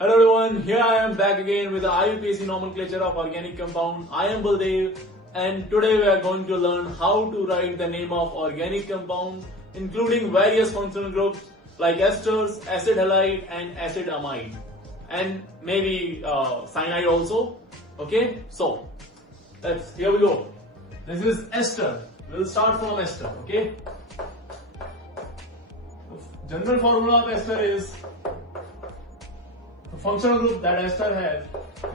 Hello everyone, here I am back again with the IUPAC nomenclature of organic compound. I am Baldev and today we are going to learn how to write the name of organic compounds including various functional groups like esters, acid halide and acid amide and maybe cyanide also. Okay, so here we go. This is ester. We'll start from ester. Okay. General formula of ester is the functional group that ester has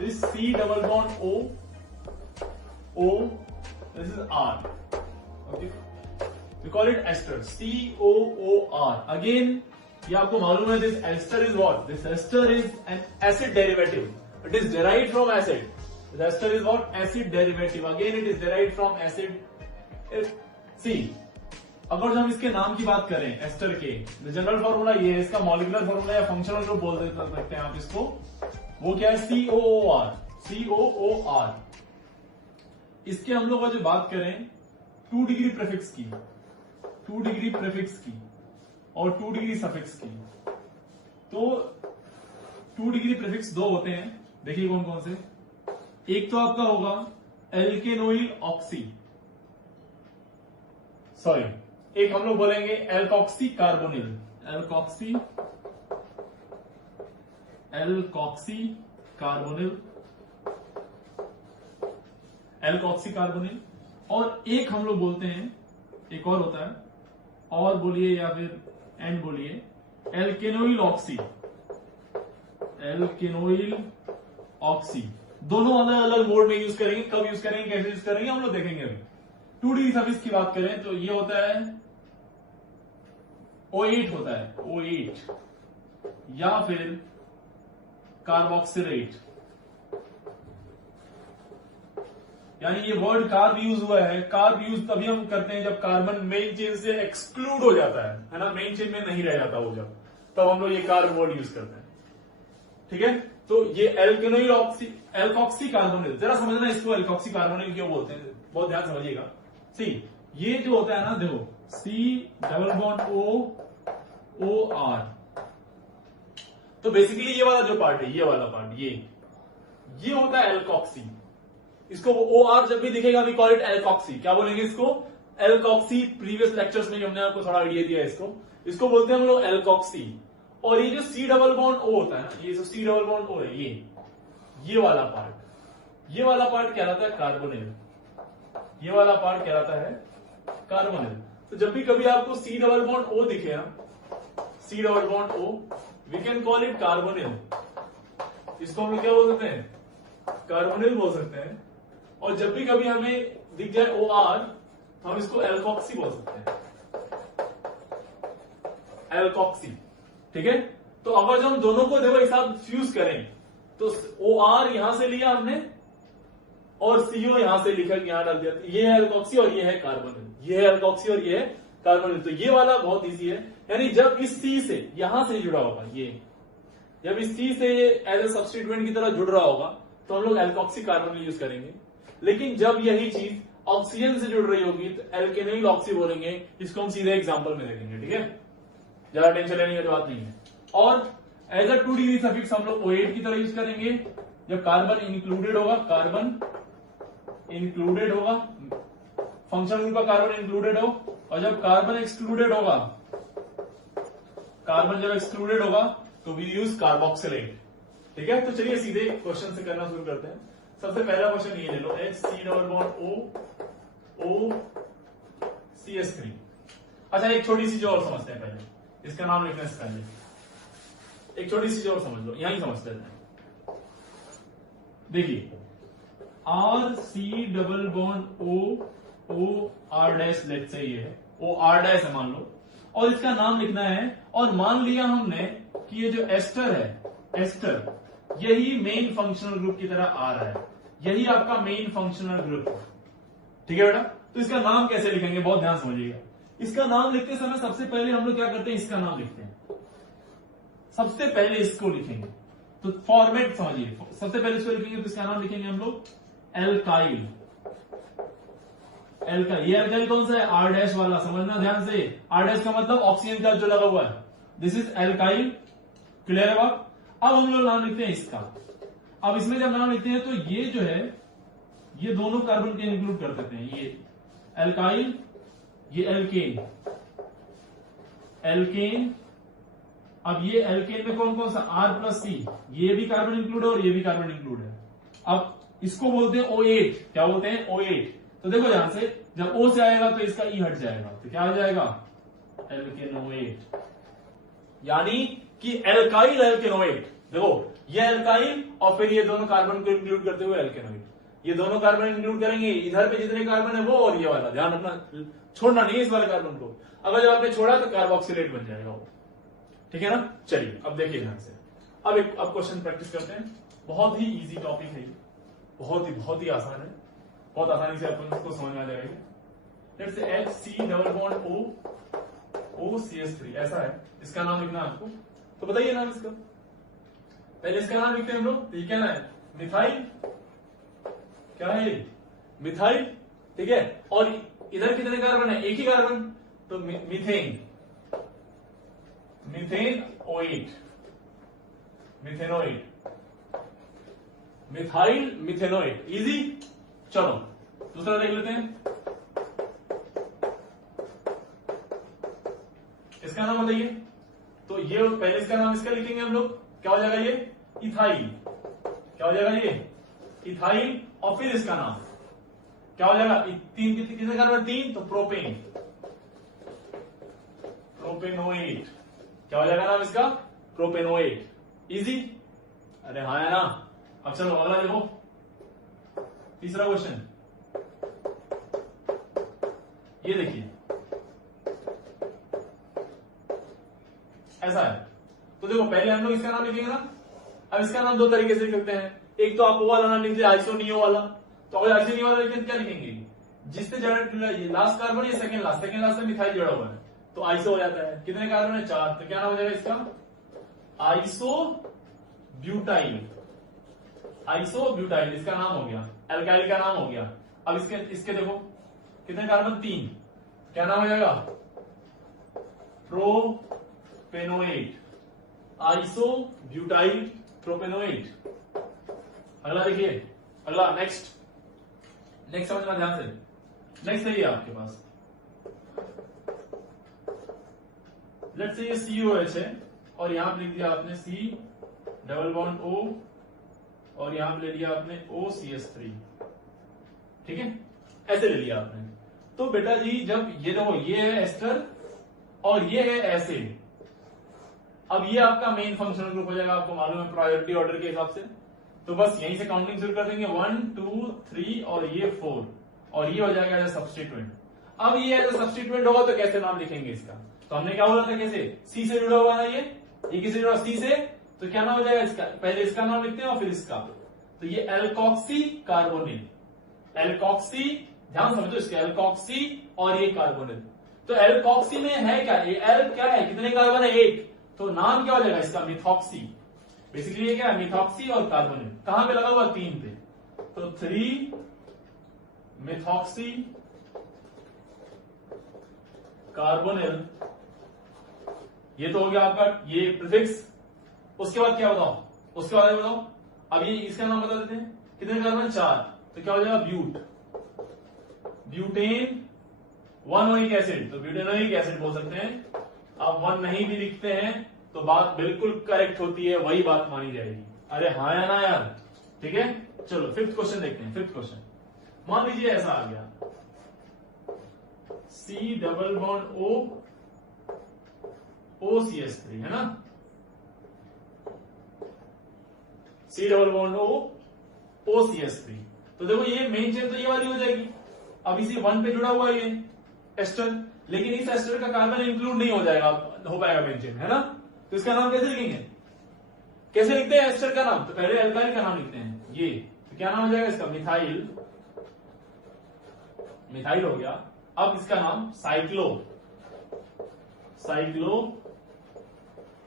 is C double bond O. This is R. Okay. We call it ester. COOR. Again, ये आपको मालूम है this ester is what? This ester is an acid derivative. It is derived from acid. This ester is what? Acid derivative. Again, it is derived from acid. See, अगर हम इसके नाम की बात करें एस्टर के, जनरल फॉर्मूला ये है, इसका मॉलिक्यूलर फॉर्मूला या फंक्शनल ग्रुप बोल सकते हैं आप इसको, वो क्या है? COOR. इसके हम लोग जो बात करें 2 डिग्री प्रीफिक्स की, 2 डिग्री प्रीफिक्स की और 2 डिग्री सफिक्स की, तो 2 डिग्री प्रीफिक्स दो होते हैं. देखिए कौन कौन से. एक तो आपका होगा एल्केनोइल ऑक्सी, सॉरी एक हम लोग बोलेंगे एल्कॉक्सी कार्बोनिल, एल्कॉक्सी कार्बोनिल. और एक हम लोग बोलते हैं, एक और होता है, और बोलिए या फिर एंड बोलिए, एल्केनोइल ऑक्सी. दोनों अलग अलग मोड में यूज करेंगे. कब यूज करेंगे, कैसे यूज करेंगे, हम लोग देखेंगे अभी. 2 डिग्री सफिक्स की बात करें तो ये होता है O8 होता है, O8 या फिर कार्बोक्सिलेट. यानी ये वर्ड कार्ब यूज हुआ है. कार्ब यूज तभी हम करते हैं जब कार्बन मेन चेन से एक्सक्लूड हो जाता है ना, मेन चेन में नहीं रह जाता वो, जब तब हम लोग ये कार्ब वर्ड यूज करते हैं. ठीक है, तो ये एल्केनोइल एल्कॉक्सी कार्बोनिल, जरा समझना इसको एल्कॉक्सी कार्बोनिल क्यों बोलते हैं, बहुत ध्यान समझिएगा. सी ये जो होता है ना, देखो C double bond O R, तो बेसिकली ये वाला जो पार्ट है, ये वाला पार्ट, ये होता है एल्कॉक्सी. इसको OR जब भी दिखेगा वी कॉल इट एल्कॉक्सी. क्या बोलेंगे इसको? एल्कॉक्सी. प्रीवियस लेक्चर्स में हमने आपको थोड़ा आइडिया दिया है इसको बोलते हैं हम लोग एल्कॉक्सी. और ये जो C डबल बॉन्ड O होता है ना, ये जो C डबल बॉन्ड O है, ये वाला पार्ट कहलाता है कार्बोनिल. ये वाला पार्ट कहलाता है कार्बोनिल. तो जब भी कभी आपको C डबल बॉन्ड O दिखे ना, C double bond O, we can call it carbonyl. इसको हम लोग क्या बोल सकते हैं? कार्बोनिल बोल सकते हैं. और जब भी कभी हमें दिख जाए OR तो हम इसको एल्कॉक्सी बोल सकते हैं, एल्कॉक्सी. ठीक है, तो अगर जो हम दोनों को देखो एक साथ फ्यूज करें तो OR यहां से लिया हमने और CO यहां से लिखा, यहां डाल दिया. ये है एल्कॉक्सी और ये है कार्बोनिल. ये है एल्कॉक्सी और ये है कार्बोनिल. तो ये वाला बहुत इजी है. यानी जब इस C से यहां से जुड़ा होगा, ये जब इस C से एज ए सब्स्टिट्यूएंट की तरह जुड़ रहा होगा तो हम लोग एल्कॉक्सी कार्बोनिल यूज करेंगे. लेकिन जब यही चीज ऑक्सीजन से जुड़ रही होगी तो एल्केनोइल ऑक्सी बोलेंगे. इसको हम सीधे एग्जांपल में देखेंगे. ठीक है, ज्यादा टेंशन लेने की बात नहीं है. और एज अ 2 डिग्री सफिक्स हम लोग O8 की तरह यूज करेंगे जब कार्बन इंक्लूडेड होगा, फंक्शनल ग्रुप का कार्बन इंक्लूडेड हो. और जब कार्बन एक्सक्लूडेड होगा, तो वी यूज कार्बोक्सिलेट. ठीक है, तो चलिए सीधे क्वेश्चन से करना शुरू करते हैं. सबसे पहला क्वेश्चन ये ले लो, C double bond O CS3. अच्छा, एक छोटी सी जो और समझते हैं पहले, इसका नाम लिखने से पहले एक छोटी सी जो और समझ लो, यहीं समझ लेते हैं. देखिए RC double bond O R dash, let say ये है O R डैश है मान लो, और इसका नाम लिखना है. और मान लिया हमने कि ये जो एस्टर है, एस्टर यही मेन फंक्शनल ग्रुप की तरह आ रहा है, यही आपका मेन फंक्शनल ग्रुप है. ठीक है बेटा, तो इसका नाम कैसे लिखेंगे, बहुत ध्यान समझिएगा. इसका नाम लिखते समय सबसे पहले हम लोग क्या करते हैं, इसका नाम लिखते हैं. सबसे पहले इसको लिखेंगे तो फॉर्मेट समझिए. सबसे पहले इसको लिखेंगे तो इसका नाम लिखेंगे हम लोग एल्काइल. एल्काइल, ये एल्काइल कौन सा है? R डैश वाला. समझना ध्यान से, R डैश का मतलब ऑक्सीजन चार्ज जो लगा हुआ है. This is alkyl. क्लियर है बात? अब हम लोग नाम लिखते हैं इसका। अब इसमें जब नाम लिखते हैं तो ये जो है ये दोनों कार्बन के इंक्लूड कर देते हैं, ये एल्काइल, ये एल्केन, एल्केन। अब ये एल्केन में कौन कौन सा R+C, ये भी कार्बन इंक्लूड है और ये भी कार्बन इंक्लूड है। अब इसको बोलते हैं O8। क्या बोलते हैं? O8। तो देखो ध्यान से, जब O से आएगा तो इसका E हट जाएगा, तो क्या हो जाएगा? एल्केनोएट। यानी कि एल्काइल एल्केनोएट। देखो ये एल्काइल और फिर ये दोनों कार्बन को इंक्लूड करते हुए एल्केनोएट। ये दोनों कार्बन इंक्लूड करेंगे, इधर पे जितने कार्बन है वो और ये वाला, ध्यान रखना, छोड़ना नहीं है इस वाले कार्बन को। अगर जब आपने छोड़ा तो कार्बोक्सिलेट बन जाएगा वो, ठीक है ना। चलिए अब देखिए ध्यान से, अब क्वेश्चन प्रैक्टिस करते हैं। बहुत ही इजी टॉपिक है ये, बहुत ही आसान है, बहुत आसानी से अपन इसको समझ में आ जाएगा। Let's say HC double bond OCH3 ऐसा है, इसका नाम लिखना है आपको। तो बताइए नाम इसका, पहले इसका नाम लिखते हैं हम लोग। तो ये क्या है? मिथाइल। क्या है ये? मिथाइल, ठीक है। और इधर कितने कार्बन है? एक ही कार्बन, तो methane, मीथेनोएट, methanoate, methyl methanoate. Easy. चलो दूसरा देख लेते हैं, इसका नाम बताइए। तो ये पहले इसका नाम इसका लिखेंगे हम लोग, क्या हो जाएगा ये? इथाइल। क्या हो जाएगा ये? इथाइल। और फिर इसका नाम क्या हो जाएगा? तीन कितने कार्बन? 3, तो प्रोपेन, प्रोपेनोएट। क्या हो जाएगा नाम इसका? प्रोपेनोएट। इजी। अरे हाँ है ना। अब चलो अगला देखो, तीसरा क्वेश्चन, ये देखिए ऐसा है। तो देखो पहले हम लोग इसका नाम लिखेंगे ना। अब इसका नाम दो तरीके से लिखते हैं, एक तो आप वो वाला नाम लिखते हैं आइसोनियो वाला। तो अगर आइसोनियो वाला लिखें क्या लिखेंगे? जिससे लास्ट कार्बन या सेकंड लास्ट से मिथाइल जुड़ा हुआ है तो आइसो हो जाता है। कितने कार्बन है? 4। तो क्या नाम हो जाएगा इसका? आइसो ब्यूटाइल, आइसो ब्यूटाइल इसका नाम हो गया, एल्काइल का नाम हो गया। अब इसके देखो कितने कार्बन? 3। क्या नाम हो जाएगा? Propanoate, iso butyl propanoate. अगला देखिए, अगला नेक्स्ट समझना ध्यान से। नेक्स्ट है ये आपके पास, लेट्स से ये COH है और यहां पे लिख दिया आपने C डबल बॉन्ड O और यहां पे ले लिया आपने OCH3, ठीक है, ऐसे ले लिया आपने। तो बेटा जी जब ये देखो ये है एस्टर और ये है एसिड, अब ये आपका मेन फंक्शनल ग्रुप हो जाएगा, आपको मालूम है प्रायोरिटी ऑर्डर के हिसाब से। तो बस यहीं से काउंटिंग शुरू कर देंगे, 1 2 3 और ये 4 और ये हो जाएगा एज सब्स्टिट्यूएंट। अब ये एज सब्स्टिट्यूएंट होगा तो कैसे नाम लिखेंगे इसका? तो हमने क्या बोला था, कैसे? C से जुड़ा हुआ है ना, ये किससे जुड़ा? C से। तो क्या नाम हो जाएगा इसका? पहले इसका नाम लिखते हैं और फिर इसका। तो ये एल्कॉक्सी कार्बोनिल, एल्कॉक्सी, ध्यान समझो इसके, एल्कॉक्सी और ये कार्बोनिल। तो एल्कॉक्सी में है क्या? ये एल क्या है? कितने कार्बन है? 1। तो नाम क्या हो जाएगा इसका? मिथॉक्सी। बेसिकली ये क्या है? मिथॉक्सी और कार्बोनिल। कहां पे लगा हुआ? 3 पे। तो 3 मिथॉक्सी कार्बोनिल, ये तो हो गया आपका ये प्रीफिक्स। उसके बाद क्या बताओ? उसके बाद बताओ, अब ये इसका नाम बता देते हैं, कितने कार्बन? 4। तो क्या हो जाएगा? ब्यूट, ब्यूटेन 1-ओइक एसिड, तो ब्यूटेनोइक एसिड बोल सकते हैं। अब 1 नहीं भी लिखते हैं तो बात बिल्कुल करेक्ट होती है, वही बात मानी जाएगी। अरे हाँ या ना यार, ठीक है। चलो 5th क्वेश्चन देखते हैं। 5th क्वेश्चन मान लीजिए ऐसा आ गया, C double bond O OCH3 है ना, C double bond O OCH3। तो देखो ये मेन चेन तो ये वाली हो जाएगी। अब इसी 1 पे जुड़ा हुआ है ये एस्टर, लेकिन इस एस्टर का कार्बन इंक्लूड नहीं हो जाएगा, हो पाएगा मेन चेन, है ना। तो इसका नाम कैसे लिखेंगे? कैसे लिखते हैं एस्टर का नाम? तो पहले एल्काइल का नाम लिखते हैं ये। तो क्या नाम हो जाएगा इसका? मिथाइल, मिथाइल हो गया। अब इसका नाम cyclo, cyclo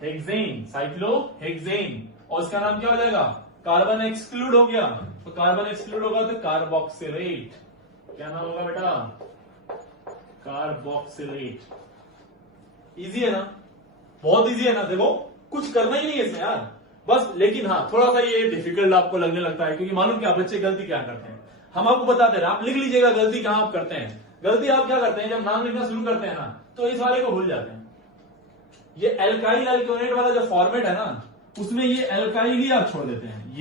hexane, cyclo hexane. और इसका नाम क्या हो जाएगा? कार्बन एक्सक्लूड हो गया, तो कार्बन एक्सक्लूड होगा तो कार्बोक्सिलेट। क्या नाम होगा बेटा? कार्बोक्सिलेट। इजी है ना, बहुत इजी है ना। देखो कुछ करना ही नहीं है इसमें यार, बस। लेकिन हाँ, थोड़ा सा ये डिफिकल्ट आपको लगने लगता है, क्योंकि मालूम क्या बच्चे गलती क्या करते हैं, हम आपको बताते हैं, आप लिख लीजिएगा गलती कहां आप करते हैं। गलती आप क्या करते हैं, जब नाम लिखना शुरू करते हैं ना, तो इस वाले को भूल जाते हैं। ये एल्काइल एल्कोनेट वाला जो फॉर्मेट है ना, उसमें ये एल्काइल ही आप छोड़ देते हैं,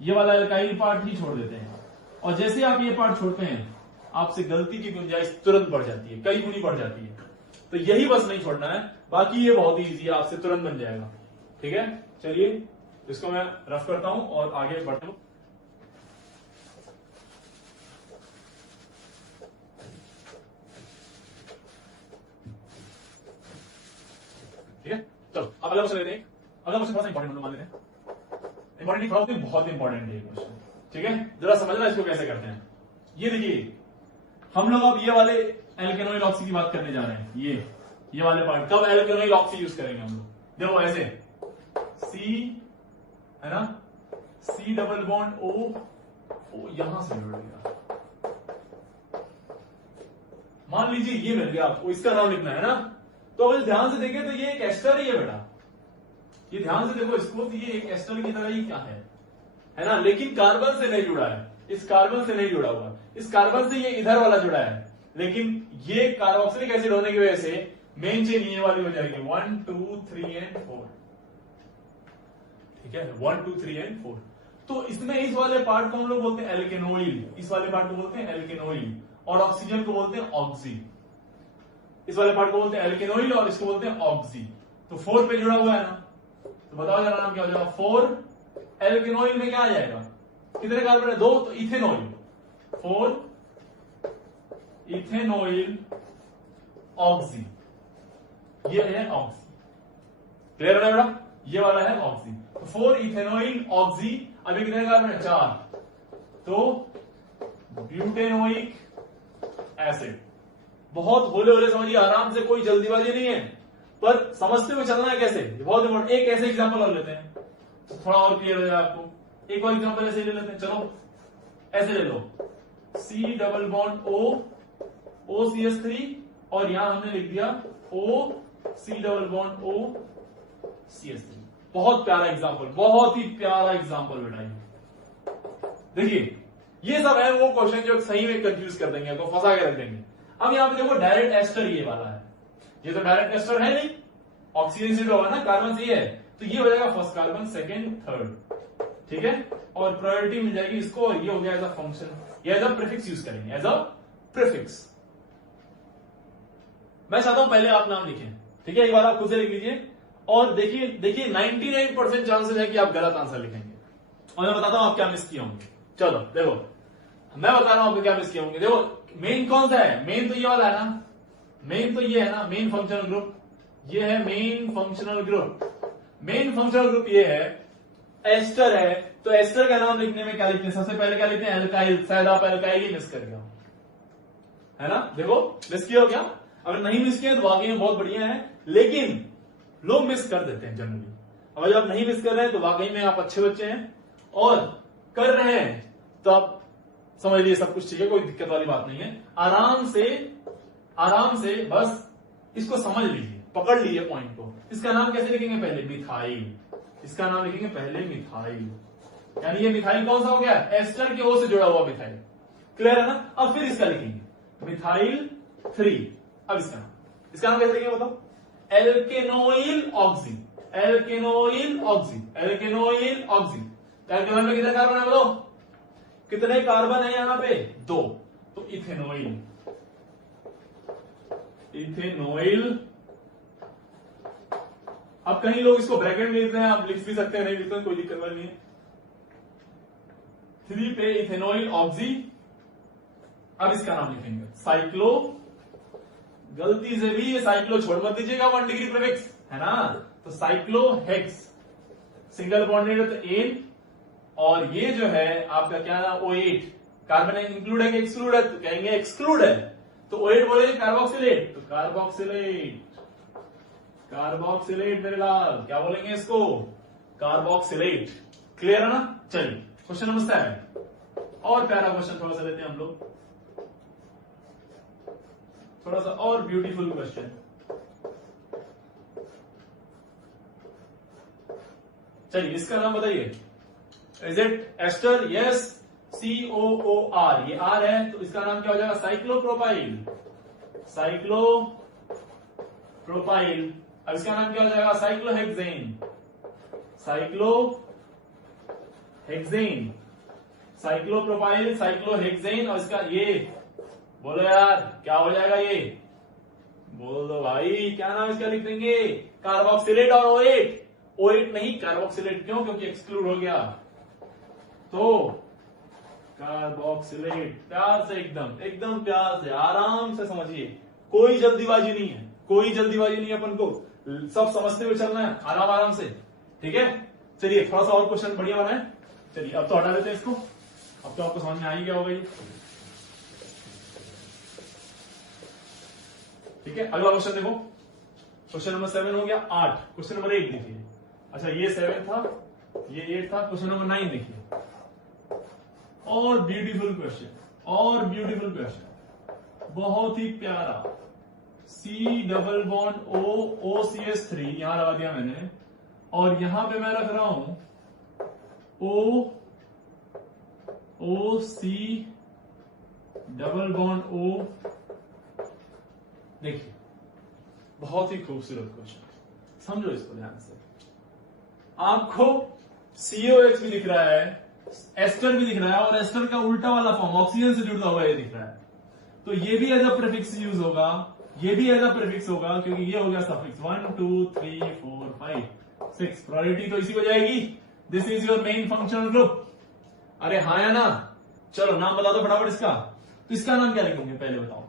ये वाला एल्काइल पार्ट ही छोड़ देते हैं। और जैसे आप ये पार्ट छोड़ते हैं, आपसे गलती की गुंजाइश तुरंत बढ़ जाती है, कई गुनी बढ़ जाती है। तो यही बस नहीं छोड़ना है, बाकी ये बहुत ही ईजी है, आपसे तुरंत बन जाएगा। ठीक है, चलिए इसको मैं रफ करता हूं और आगे बढ़ता हूं। ठीक है, चलो अब अगला क्वेश्चन लेते हैं। अगला क्वेश्चन थोड़ा सा इंपॉर्टेंट मान लेते हैं। इंपॉर्टेंट थोड़ा बहुत इंपॉर्टेंट है क्वेश्चन। ठीक है, जरा समझना इसको कैसे करते हैं। ये देखिए, हम लोग अब ये वाले एल्केनोइल ऑक्सी की बात करने जा रहे हैं। ये वाले पार्ट कब एल्केनोइल ऑक्सी यूज करेंगे हम लोग, देखो ऐसे सी है ना, सी डबल बॉन्ड ओ यहां से जुड़ गया, मान लीजिए ये मिल गया आपको, इसका नाम लिखना है ना। तो अगर ध्यान से देखें तो ये एक एस्टर ही है बेटा, ये ध्यान से देखो इसको, तो ये एक एस्टर की तरह ही क्या है ना, लेकिन कार्बन से नहीं जुड़ा है, इस कार्बन से नहीं जुड़ा हुआ, इस कार्बन से ये इधर वाला जुड़ा है, लेकिन ये कार्बोक्सिलिक एसिड होने की वजह से मेन चेन ये वाली हो जाएगी 1 2 3 एंड 4। ठीक है, 1 2 3 एंड 4। तो इसमें इस वाले पार्ट को हम लोग बोलते हैं एल्केनोइल, इस वाले पार्ट को बोलते हैं एल्केनोइल, और ऑक्सीजन को बोलते हैं ऑक्सी। इस वाले पार्ट को बोलते हैं एल्केनोइल और इसको बोलते हैं ऑक्सी। तो 4 पे जुड़ा हुआ है ना, तो बताओ जरा नाम क्या हो जाएगा, 4 एल्केनोइल में क्या आ जाएगा, कितने कार्बन है, 2, तो इथेनॉइल, 4 इथेनॉइल ऑक्सी, ये है ऑक्सी। क्लियर है बेटा, ये वाला है ऑक्सी। तो 4 इथेनॉइल ऑक्सी, अभी कितने कार्बन है, 4, तो ब्यूटेनोइक एसिड। बहुत होले होले समझिए, आराम से, कोई जल्दीबाजी नहीं है, पर समझते हुए चलना है कैसे, बहुत इंपॉर्टेंट। एक ऐसे एग्जांपल और लेते हैं तो थोड़ा और क्लियर हो जाए आपको। एक और एग्जांपल ऐसे ले लेते हैं, चलो ऐसे ले लो, C double bond O C S 3, और यहां हमने लिख दिया O C double bond O C S 3। बहुत प्यारा एग्जांपल, बहुत ही प्यारा एग्जांपल बेटा। देखिए ये सब है वो क्वेश्चन जो सही में कंफ्यूज कर देंगे, आपको फंसा के रख देंगे। अब यहां पे देखो डायरेक्ट एस्टर ये वाला है, ये तो डायरेक्ट एस्टर है नहीं, ऑक्सीजन से होगा ना, कार्बन से है, तो ये हो जाएगा फर्स्ट कार्बन, सेकंड, थर्ड। ठीक है, और प्रायोरिटी मिल जाएगी इसको, और ये हो गया एज अ फंक्शन, ये एज अ प्रीफिक्स यूज करेंगे, एज अ प्रीफिक्स। मैं चाहता हूं पहले आप नाम लिखें, ठीक है, ये वाला आप खुद से लिख लीजिए, और देखिए 99% चांसेस है कि आप गलत आंसर लिखेंगे, और मैं बताता हूं आप क्या मिस किए होंगे। चलो देखो, मैं बता रहा हूं आपको क्या मिस किए होंगे। देखो मेन कौन सा है, मेन तो ये वाला है ना, मेन तो ये है ना, मेन फंक्शनल ग्रुप, ये है main functional group. Main functional group ये है, एस्टर है, तो एस्टर का नाम लिखने में क्या लिखते हैं, सबसे पहले क्या लिखते हैं, एल्काइल। शायद आप एल्काइल ही मिस कर गया है ना, देखो मिस किया हो क्या, अगर नहीं मिस किया तो वाकई में बहुत बढ़िया है, लेकिन लोग मिस कर देते हैं जनरली। अगर आप नहीं मिस कर रहे हैं तो वाकई में आप अच्छे बच्चे हैं, और कर रहे हैं तो आप समझ लीजिए सब कुछ ठीक है, कोई दिक्कत वाली बात नहीं है। आराम से बस इसको समझ लीजिए, पकड़ लीजिए पॉइंट को। इसका नाम कैसे लिखेंगे, पहले मिथाइल, इसका नाम लिखेंगे पहले मिथाइल, यानी ये मिथाइल कौन सा हो गया, एस्टर के ओ से जुड़ा हुआ मिथाइल। क्लियर है ना, अब फिर इसका लिखेंगे मिथाइल 3। अब इसका नाम कैसे लिखेंगे बताओ, एल्केनोइल ऑक्सी, एल्केनोइल ऑक्सी, एल्केनोइल ऑक्सी। एल्केनोइल में कितने कार्बन है बोलो, कितने कार्बन है यहां पे, 2, तो इथेनॉइल, इथेनॉइल। अब कहीं लोग इसको ब्रैकेट में लिखते हैं, आप लिख भी सकते हैं, नहीं लिखते हैं कोई दिक्कत नहीं है। 3 पे इथेनॉइल ऑक्सी। अब इसका नाम लिखेंगे साइक्लो, गलती से भी ये साइक्लो छोड़ मत दीजिएगा, 1 डिग्री प्रीफिक्स है ना, तो साइक्लोहेक्स, सिंगल बॉन्डेड तो एन, और ये जो है आपका क्या है, O8 कार्बन इंक्लूड है कि एक्सक्लूड है, तो कहेंगे एक्सक्लूड है, तो O8 बोलेंगे कार्बोक्सिलेट, तो कार्बोक्सिलेट, कार्बोक्सिलेट मेरे लाल, क्या बोलेंगे इसको, कार्बोक्सिलेट। क्लियर है ना, चलिए क्वेश्चन नंबर 7, और प्यारा क्वेश्चन थोड़ा सा लेते हैं हम लोग, थोड़ा सा और ब्यूटीफुल क्वेश्चन। चलिए इसका नाम बताइए। Is it ester? Yes, COOR, ये R है, तो इसका नाम क्या हो जाएगा? साइक्लोप्रोपाइल। साइक्लोप्रोपाइल। अब इसका नाम क्या हो जाएगा? साइक्लोहेक्सेन। Cyclohexane, cyclopropyl, cyclohexane. और इसका ये बोलो यार क्या हो जाएगा? ये बोल दो भाई, क्या नाम इसका लिख देंगे? कार्बोक्सिलेट और O8। O8 नहीं, कार्बोक्सिलेट। क्यों? क्योंकि एक्सक्लूड हो गया। तो कार्बोक्सिलेट। प्यार से, एकदम प्यार से, आराम से समझिए, कोई जल्दीबाजी नहीं है, कोई जल्दीबाजी नहीं है, अपन को सब समझते हुए चलना है, आराम आराम से, ठीक है। चलिए थोड़ा सा और क्वेश्चन बढ़िया बना है। चलिए अब तो हटा देते हैं इसको, अब तो आपको समझ में आ ही गया होगा ये, ठीक है। अगला क्वेश्चन देखो, क्वेश्चन नंबर 7 हो गया 8। क्वेश्चन नंबर 8 देखिए। अच्छा ये 7 था, ये 8 था। क्वेश्चन नंबर 9 देखिए। और ब्यूटीफुल क्वेश्चन, और ब्यूटीफुल क्वेश्चन, बहुत ही प्यारा। C डबल बॉन्ड OCH3 यहां लगा दिया मैंने, और यहां पे मैं रख रहा हूं OC डबल बॉन्ड O। देखिए बहुत ही खूबसूरत क्वेश्चन, समझो इसको ध्यान से। आपको COH भी दिख रहा है, एस्टर भी दिख रहा है, और एस्टर का उल्टा वाला फॉर्म ऑक्सीजन से जुड़ा हुआ ये दिख रहा है। तो ये भी एज अ प्रीफिक्स यूज होगा, ये भी एज अ प्रीफिक्स होगा, क्योंकि ये हो गया सफिक्स 1 2 3 4 5 6। प्रायोरिटी तो इसी को जाएगी। This is your main functional group. अरे हाँ या ना? चलो नाम बता दो फटाफट इसका। तो इसका नाम क्या लिखेंगे पहले बताओ।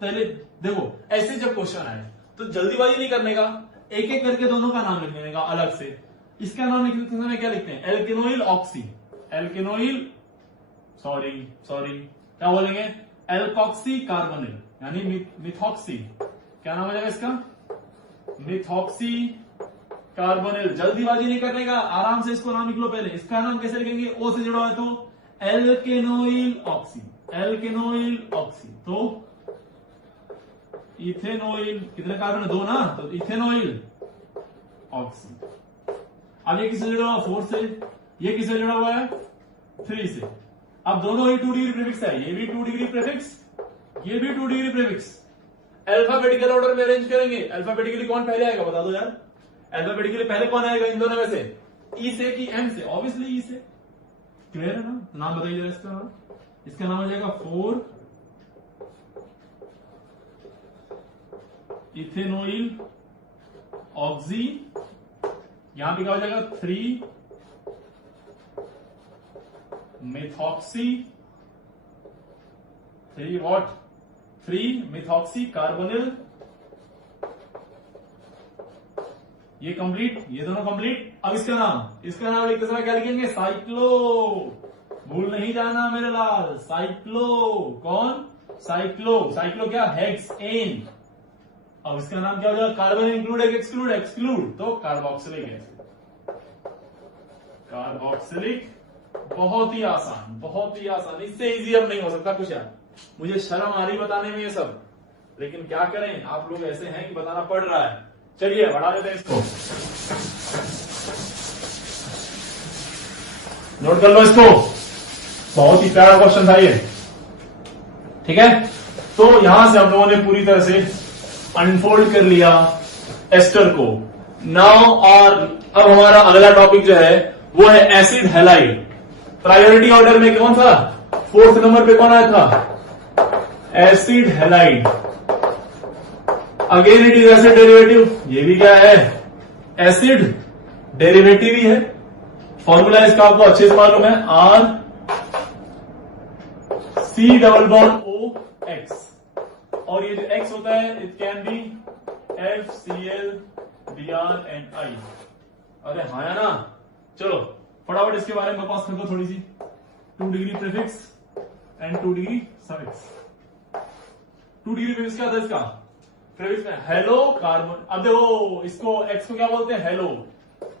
पहले देखो, ऐसे जब क्वेश्चन आए तो जल्दीबाजी नहीं करने का, एक एक करके दोनों का नाम लिखने का अलग से। इसका नाम लिखते समय क्या लिखते हैं? एल्केनोइल ऑक्सी, एल्केनोइल, सॉरी क्या बोलेंगे? एल्कॉक्सी कार्बोनिल, यानी मिथॉक्सी। क्या नाम हो जाएगा इसका? Methoxy carbonyl. जल्दीबाजी नहीं करने का, आराम से इसको नाम लिख लो पहले। इसका नाम कैसे लिखेंगे? ओ से जुड़ा है तो एल्केनोइल ऑक्सी, एल्केनोइल ऑक्सी। तो इथेनोइल, कितने कार्बन है? 2 ना, तो इथेनोइल ऑक्सी। अब ये किससे जुड़ा हुआ? 4 से। ये किससे जुड़ा हुआ है? 3 से। अब दोनों ही 2 डिग्री प्रीफिक्स है, ये भी 2 डिग्री प्रीफिक्स, ये भी 2 डिग्री प्रीफिक्स। अल्फाबेटिकल ऑर्डर में अरेंज करेंगे। अल्फाबेटिकली कौन पहले आएगा बता दो यार। अल्फाबेटिकली पहले कौन आएगा इन दोनों में से? ई से कि एम से? ऑब्वियसली ई से। क्लियर है ना? नाम बताइए जरा इसका नाम। इसका नाम हो जाएगा 4 इथेनोइल ऑक्सी। यहां पे क्या हो जाएगा? 3 मिथॉक्सी, 3 मिथॉक्सी कार्बोनिल। ये कंप्लीट, ये दोनों कंप्लीट। अब इसका नाम लिखते समय क्या लिखेंगे? साइक्लो। भूल नहीं जाना मेरे लाल, साइक्लो। कौन? साइक्लो क्या? हेक्सेन। अब इसका नाम क्या हो जाएगा? कार्बन इंक्लूड है कि एक्सक्लूड? एक्सक्लूड, तो कार्बोक्सिलिक एसिड, कार्बोक्सिलिक। बहुत ही आसान, इससे इजी अब नहीं हो सकता कुछ यार। मुझे शर्म आ रही बताने में ये सब, लेकिन क्या करें, आप लोग ऐसे हैं कि बताना पड़ रहा है। चलिए बढ़ा देते हैं इसको, नोट कर लो इसको। बहुत ही प्यारा क्वेश्चन था ये, ठीक है। तो यहां से हम लोगों ने पूरी तरह से अनफोल्ड कर लिया एस्टर को। नाउ और अब हमारा अगला टॉपिक जो है वो है एसिड हैलाइड। प्रायोरिटी ऑर्डर में कौन था? 4th नंबर पे कौन आया था? Acid halide. Again it is acid derivative. ये भी क्या है? एसिड डेरिवेटिव ही है। फॉर्मूला इसका आपको अच्छे से मालूम है, RC डबल बॉन्ड OX। और ये जो X होता है it can be FCl BrNI। अरे हाँ या ना? चलो फटाफट इसके बारे में बकवास कर दो थोड़ी सी। 2 degree prefix and 2 degree suffix. 2 degree prefix क्या था इसका? प्रीफिक्स में हेलो कार्बन। अब देखो इसको एक्स को क्या बोलते हैं? हेलो।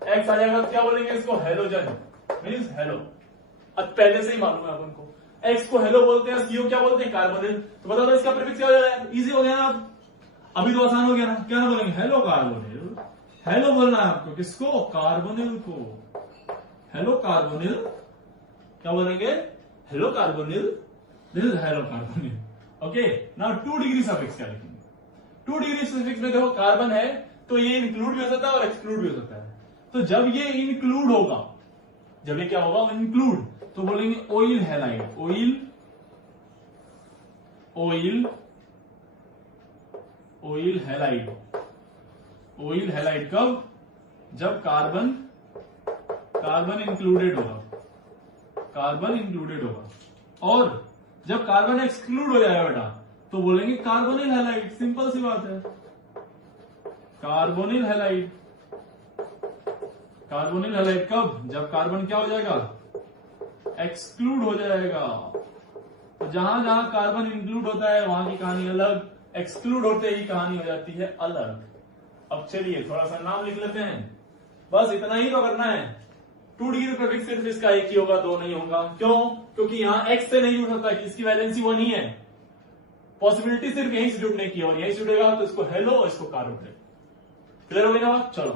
एक्स आ जाएगा तो क्या बोलेंगे इसको? Halogen, means hello. अब पहले से ही मालूम है अपन को। एक्स को हेलो बोलते हैं, सीओ क्या बोलते हैं? कार्बोनिल। तो बता दो इसका प्रीफिक्स क्या हो जाएगा? इजी हो गया ना? अब अभी तो आसान हो गया ना? क्या ना बोलेंगे? Hello carbonyl. हेलो बोलना है आपको, किसको? कार्बोनिल को। हेलो कार्बोनिल, क्या बोलेंगे, hello carbonyl, this is hello carbonyl. Okay, now 2 degree suffix क्या लिखेंगे? 2 डिग्री सफिक्स में देखो कार्बन है तो ये इंक्लूड भी हो सकता है और एक्सक्लूड भी हो सकता है। तो जब ये इंक्लूड होगा, जब ये क्या होगा, इंक्लूड, तो बोलेंगे oil halide, oil oil oil halide. Oil halide कब? जब कार्बन इंक्लूडेड होगा, कार्बन इंक्लूडेड होगा। और जब कार्बन एक्सक्लूड हो जाएगा बेटा तो बोलेंगे कार्बोनिल हैलाइड। सिंपल सी बात है, कार्बोनिल हैलाइड। कार्बोनिल हैलाइड कब? जब कार्बन क्या हो जाएगा, एक्सक्लूड हो जाएगा। तो जहां जहां कार्बन इंक्लूड होता है वहां की कहानी अलग, एक्सक्लूड होते ही कहानी हो जाती है अलग। अब चलिए थोड़ा सा नाम लिख लेते हैं, बस इतना ही तो करना है। 2 डिग्री प्रीफिक्स सिर्फ इसका एक ही होगा, 2 नहीं होगा। क्यों? क्योंकि यहां एक्स से नहीं जुड़ सकता, इसकी वैलेंसी 1 ही है, पॉसिबिलिटी सिर्फ यहीं से जुड़ने की, और यहीं से जुड़ेगा तो इसको हेलो और इसको कार्बन। क्लियर हो गई ना बात? चलो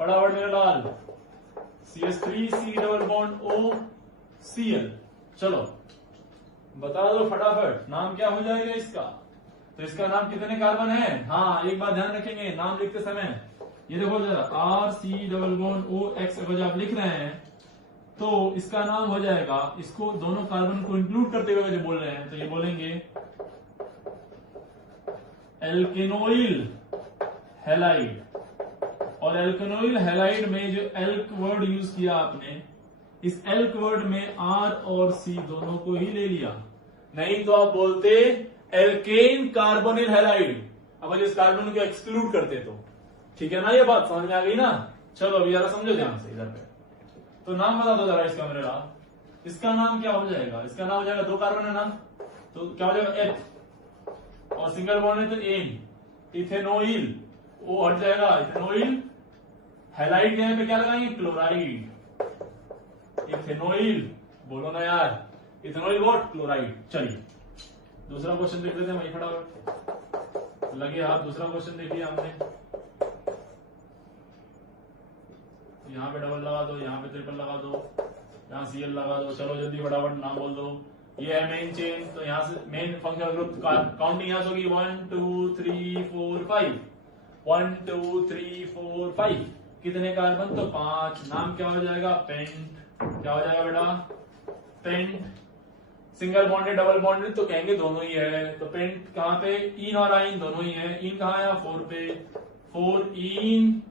फटाफट मेरा लाल, CH3 डबल बॉन्ड OCl। चलो बता दो फटाफट, नाम क्या हो जाएगा इसका? तो इसका नाम कितने कार्बन है? हाँ, एक बात ध्यान रखेंगे नाम लिखते समय, ये देखो जरा RC डबल बॉन्ड OX अगर आप लिख रहे हैं तो इसका नाम हो जाएगा, इसको दोनों कार्बन को इंक्लूड करते हुए जो बोल रहे हैं तो ये बोलेंगे एल्केनोइल हैलाइड। और एल्केनोइल हैलाइड में जो एल्क वर्ड यूज किया आपने, इस एल्क वर्ड में R और C दोनों को ही ले लिया, नहीं तो आप बोलते एल्केन कार्बोनिल हैलाइड, अगर इस कार्बन को एक्सक्लूड करते तो। ठीक है ना, ये बात समझ में आ गई ना? चलो अभी जरा समझो ध्यान से इधर पे। तो नाम बता दो जरा इसका मेरे लाल, इसका नाम क्या हो जाएगा? इसका नाम हो जाएगा, 2 कार्बन है ना, तो क्या हो जाएगा H, और सिंगल बॉन्ड है तो एन, इथेनोइल, वो हट जाएगा इथेनोइल हैलाइड के यहाँ पे क्या लगाएंगे? क्लोराइड। इथेनोइल बोलो ना यार, इथेनोइल वॉट? क्लोराइड। चलिए दूसरा क्वेश्चन देख लेते हैं भाई फटाफट, लगे हाथ। दूसरा क्वेश्चन देखिए हमने, यहाँ पे डबल लगा दो, यहाँ पे ट्रिपल लगा दो, यहाँ Cl लगा दो। चलो जल्दी फटाफट नाम बोल दो। ये है मेन चेन, तो यहाँ से मेन फंक्शनल ग्रुप काउंटिंग यहाँ से होगी 1 2 3 4 5, 1 2 3 4 5। कितने कार्बन? तो 5। नाम क्या हो जाएगा? पेंट। क्या हो जाएगा बेटा? Pent. Single bonded double bonded तो कहेंगे दोनों ही है, तो पेंट कहाँ पे? इन और आइन दोनों ही है। इन कहाँ है? 4 पे, 4 इन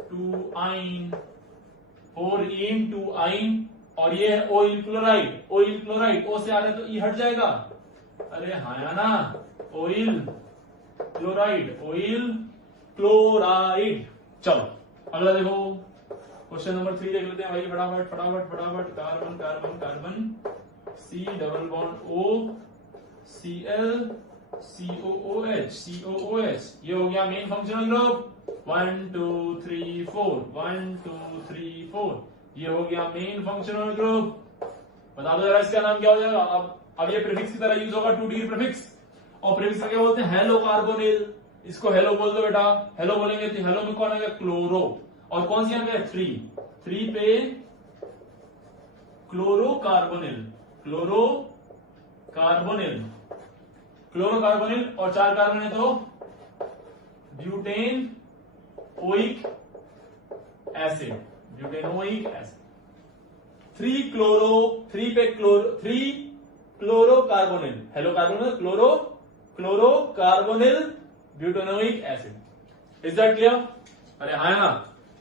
टू आइन, 4 इन टू आइन। और ये है ऑयल क्लोराइड, ऑयल क्लोराइड, ओ से आ रहा है तो ई हट जाएगा। अरे हाँ या ना, ऑयल क्लोराइड, ऑयल क्लोराइड। चलो अगला देखो, क्वेश्चन नंबर 3 देख लेते हैं भाई फटाफट फटाफट फटाफट। Carbon carbon carbon, C double bond O Cl COOH COOH, ये हो गया मेन फंक्शनल ग्रुप। 1 2 3 4, 1 2 3 4, ये हो गया मेन फंक्शनल ग्रुप। बता दो जरा इसका नाम क्या हो जाएगा? अब ये प्रीफिक्स की तरह यूज होगा, 2 डिग्री प्रीफिक्स। और प्रीफिक्स क्या बोलते हैं? Hello carbonyl. इसको हेलो बोल दो बेटा, हेलो बोलेंगे तो हेलो में कौन आएगा? क्लोरो। और कौन सी आएगा? 3 पे chloro carbonyl, chloro carbonyl, chloro carbonyl. और 4 कार्बन है तो butane oic acid, butanoic acid. 3 पे chloro carbonyl, hello carbonyl, chloro chloro carbonyl butanoic acid. Is that clear? अरे हाँ ना,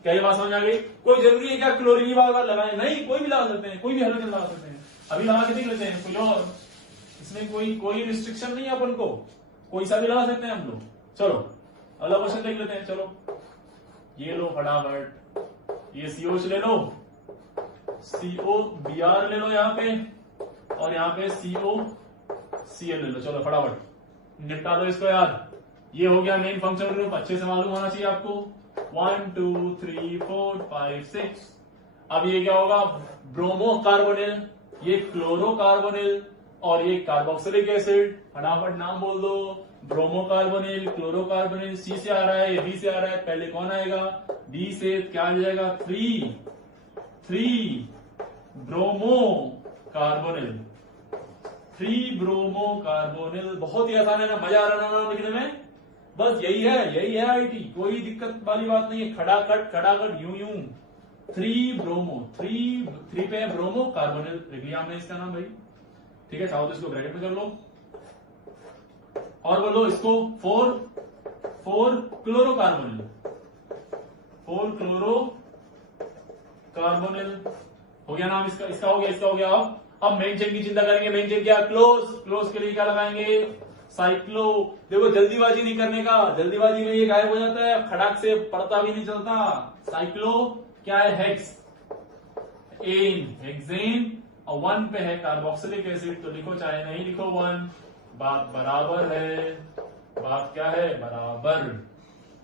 क्या ये बात समझ आ गई? कोई जरूरी है क्या क्लोरीन बार बार लगाए? नहीं, कोई भी लगा सकते हैं, कोई भी हेलोजन लगा सकते हैं। अभी लगा के देख लेते हैं कोई और, इसमें कोई रिस्ट्रिक्शन नहीं है अपन को, कोई सा भी लगा सकते हैं हम लोग। चलो अगला क्वेश्चन देख लेते हैं। चलो ये लो फटाफट, ये COH ले लो, COBr ले लो यहाँ पे, और यहाँ पे COCl ले लो। चलो फटाफट निपटा दो इसको यार। ये हो गया मेन फंक्शनल ग्रुप, अच्छे से मालूम होना चाहिए आपको। 1 2 3 4 5 6। अब ये क्या होगा? ब्रोमो कार्बोनिल, ये क्लोरो कार्बोनिल, और ये कार्बोक्सिलिक एसिड। फटाफट नाम बोल दो, bromo carbonyl, chloro carbonyl. C से आ रहा है, B से आ रहा है, पहले कौन आएगा? D से क्या आ जाएगा? 3 ब्रोमो कार्बोनिल, 3 ब्रोमो कार्बोनिल। बहुत ही आसान है ना, मजा आ रहा ना लिखने में? बस यही है आईटी, कोई दिक्कत वाली बात नहीं है। खड़ाखट यूं 3 ब्रोमो, 3 पे ब्रोमो कार्बोनिल लिख लिया हमने इसका नाम भाई। ठीक है, चाहो तो इसको ब्रैकेट में कर लो और बोलो इसको 4 क्लोरो कार्बोनिल, 4 क्लोरो कार्बोनिल हो गया नाम इसका। इसका हो गया। अब मेन चेन की चिंता करेंगे। मेन चेन क्या? क्लोज के लिए क्या लगाएंगे? साइक्लो। देखो जल्दीबाजी नहीं करने का, जल्दीबाजी में ये गायब हो जाता है, खड़ाक से पड़ता भी नहीं चलता। साइक्लो क्या है? हेक्स, हेक्सेन, और 1 पे है कार्बोक्सिलिक एसिड, तो लिखो चाहे नहीं लिखो 1। बात बराबर है। बात क्या है? बराबर।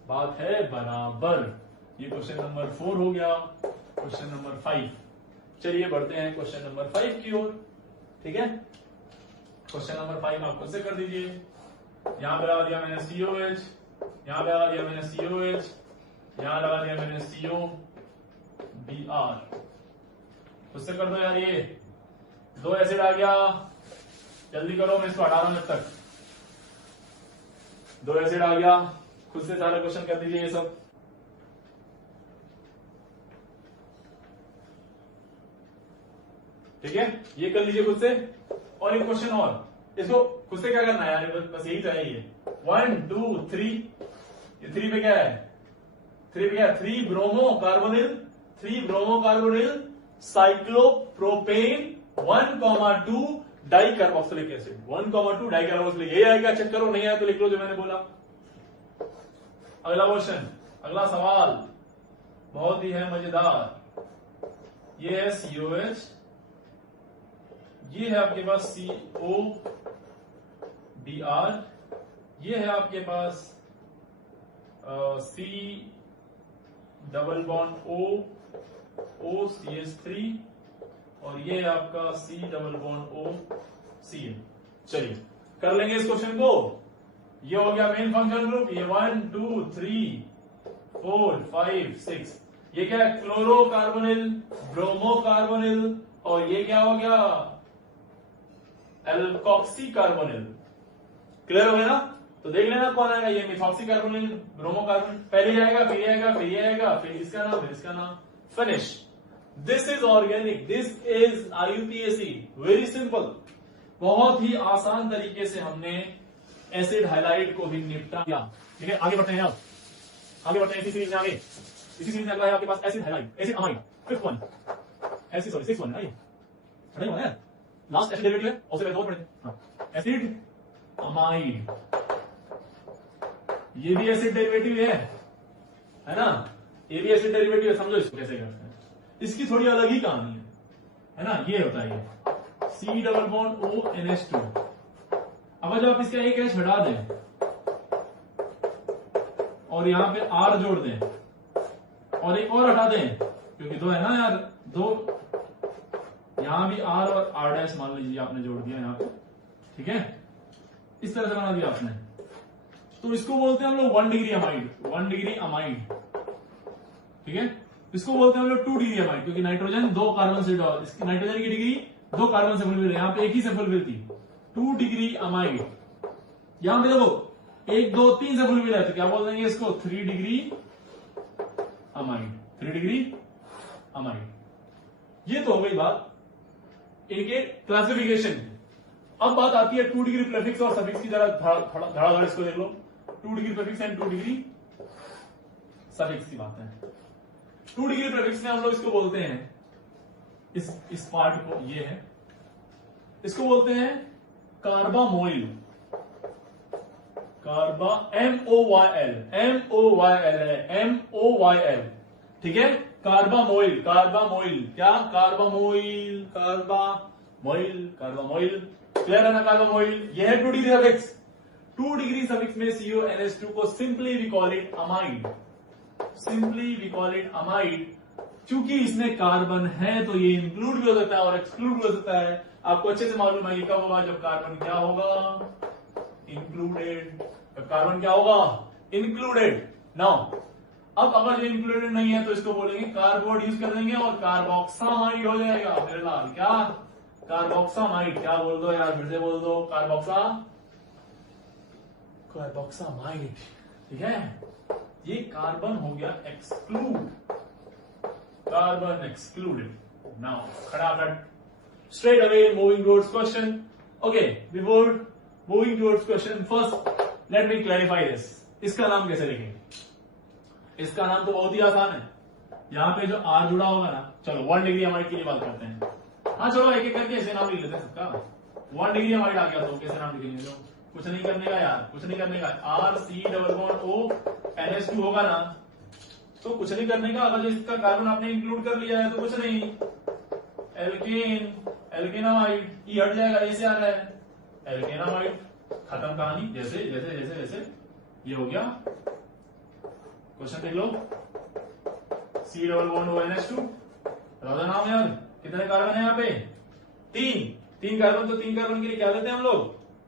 बात है बराबर। ये क्वेश्चन नंबर 4 हो गया। क्वेश्चन नंबर 5, चलिए बढ़ते हैं क्वेश्चन नंबर 5 की ओर। ठीक है, क्वेश्चन नंबर 5 आप खुद से कर दीजिए। यहां पे लगा दिया मैंने COH, यहां पे लगा दिया मैंने COH, यहां लगा दिया मैंने COBr। खुद से कर दो यार, ये 2 एसिड आ गया। जल्दी करो, मैं इसको हटा रहा हूं जब तक। 2 एसिड आ गया, खुद से सारा क्वेश्चन कर दीजिए ये सब। ठीक है, ये कर लीजिए खुद से। और एक क्वेश्चन और, इसको खुद से क्या करना है यार, बस यही चाहिए। 1 2 3, ये 3 पे क्या है? 3 bromo carbonyl, 3 bromo carbonyl cyclopropane 1,2 di carboxylic acid, 1,2 di carboxylic. यही आएगा, चेक करो, नहीं आया तो लिख लो जो मैंने बोला। अगला क्वेश्चन, अगला सवाल बहुत ही है मजेदार। ये है COH, ये है आपके पास COBr, ये है आपके पास C डबल बॉन्ड OCH3, और ये है आपका C डबल बॉन्ड OCl। चलिए कर लेंगे इस क्वेश्चन को। ये हो गया मेन फंक्शन ग्रुप। ये 1 2 3 4 5 6, ये क्या है? क्लोरो कार्बोनिल, ब्रोमो कार्बोनिल, और ये क्या हो गया? Alkoxy carbonyl. क्लियर हो गया ना? तो देख लेना कौन आएगा। ये मिथॉक्सी कार्बोनिल, ब्रोमो कार्बोनिल, पहले ये आएगा, फिर ये आएगा, फिर ये आएगा, फिर इसका नाम, फिर इसका नाम, finish. This is organic, this is IUPAC। Very simple, बहुत ही आसान तरीके से हमने एसिड हाइलाइट को भी निपटा दिया। ठीक है, आगे बढ़ते हैं आप, आगे बढ़ते हैं इसी सीरीज में आगे। इसी सीरीज में अगला है आपके पास acid halide, acid amide, 5th one, acid sorry 6th one है, पढ़ाई है लास्ट एसिड डेरिवेटिव है, उससे पहले दो पढ़े हाँ। एसिड अमाइड, ये भी एसिड डेरिवेटिव है ना? ये भी एसिड डेरिवेटिव है, समझो इसको कैसे करते हैं। इसकी थोड़ी अलग ही कहानी है ना? ये होता है C डबल बॉन्ड ONH2। अब जब आप इसका एक H हटा दें और यहां पे R जोड़ दें और एक और हटा दें, क्योंकि दो है ना यार, दो यहां भी R और R' मान लीजिए आपने जोड़ दिया यहां पे, ठीक है, इस तरह से बना दिया आपने, तो इसको बोलते हैं हम लोग 1 डिग्री अमाइड, 1 डिग्री अमाइड, ठीक है। इसको बोलते हैं हम लोग 2 डिग्री अमाइड, क्योंकि नाइट्रोजन 2 कार्बन से, इसकी नाइट्रोजन की डिग्री 2 कार्बन से फुलफिल है, यहां पे एक ही से फुलफिल थी, 2 डिग्री अमाइड। यहां पे देखो 1 2 3 से फुलफिल है, तो क्या बोल देंगे इसको 3 डिग्री अमाइड, 3 डिग्री अमाइड। ये तो हो गई बात इनके क्लासिफिकेशन की। अब बात आती है 2 डिग्री प्रीफिक्स और सफिक्स की, जरा धड़ाधड़ इसको देख लो। 2 degree prefix and 2 degree suffix की बात है। 2 डिग्री प्रीफिक्स में हम लोग इसको बोलते हैं, इस पार्ट को, ये है, इसको बोलते हैं कार्बामोइल, कार्बा MOYL, MOYL है, MOYL, ठीक है। कार्बामोइल, कार्बामोइल, क्या? कार्बामोइल, कार्बामोइल, कार्बामोइल, क्लियर है ना? कार्बामोइल, यह है 2 डिग्री सफिक्स। 2 डिग्री सफिक्स में CONH2 को simply we call it amide, simply we call it amide. चूंकि इसमें कार्बन है तो ये इंक्लूड भी हो सकता है और एक्सक्लूड भी हो सकता है। आपको अच्छे से मालूम है ये कब होगा, जब कार्बन क्या होगा, इंक्लूडेड, जब कार्बन क्या होगा, इंक्लूडेड। नाउ अब अगर जो इंक्लूडेड नहीं है तो इसको बोलेंगे कार्बोड यूज कर देंगे और कार्बोक्सामाइड हो जाएगा मेरे लाल। क्या कार्बोक्सामाइड, क्या बोल दो यार, फिर से बोल दो, कार्बोक्सामाइड। ठीक है, ये कार्बन हो गया एक्सक्लूड, कार्बन एक्सक्लूडेड। नाउ खटाखट straight away moving towards question. Okay, before moving towards question first let me clarify this. इसका नाम कैसे लिखेंगे? इसका नाम तो बहुत ही आसान है, यहाँ पे जो आर जुड़ा होगा ना, चलो 1 डिग्री अमाइड की बात करते हैं। हाँ चलो एक एक करके ऐसे नाम लिख लेते हैं सबका। 1 डिग्री अमाइड आ गया तो कैसे नाम लिखेंगे? जो कुछ नहीं करने का यार, कुछ नहीं करने का। R C double bond O NH2 होगा ना, तो कुछ नहीं करने का। अगर इसका कार्बन आपने इंक्लूड कर लिया है तो कुछ नहीं, एल्केन, एल्केनामाइड, ई हट जाएगा, ऐसे आ रहा है एल्केनामाइड, खत्म कहानी। जैसे जैसे जैसे जैसे ये हो गया। क्वेश्चन देख लो, C double bond O NH2, बताओ नाम यार, कितने कार्बन है यहाँ पे? 3 कार्बन। तो 3 कार्बन के लिए क्या लेते हैं हम लोग?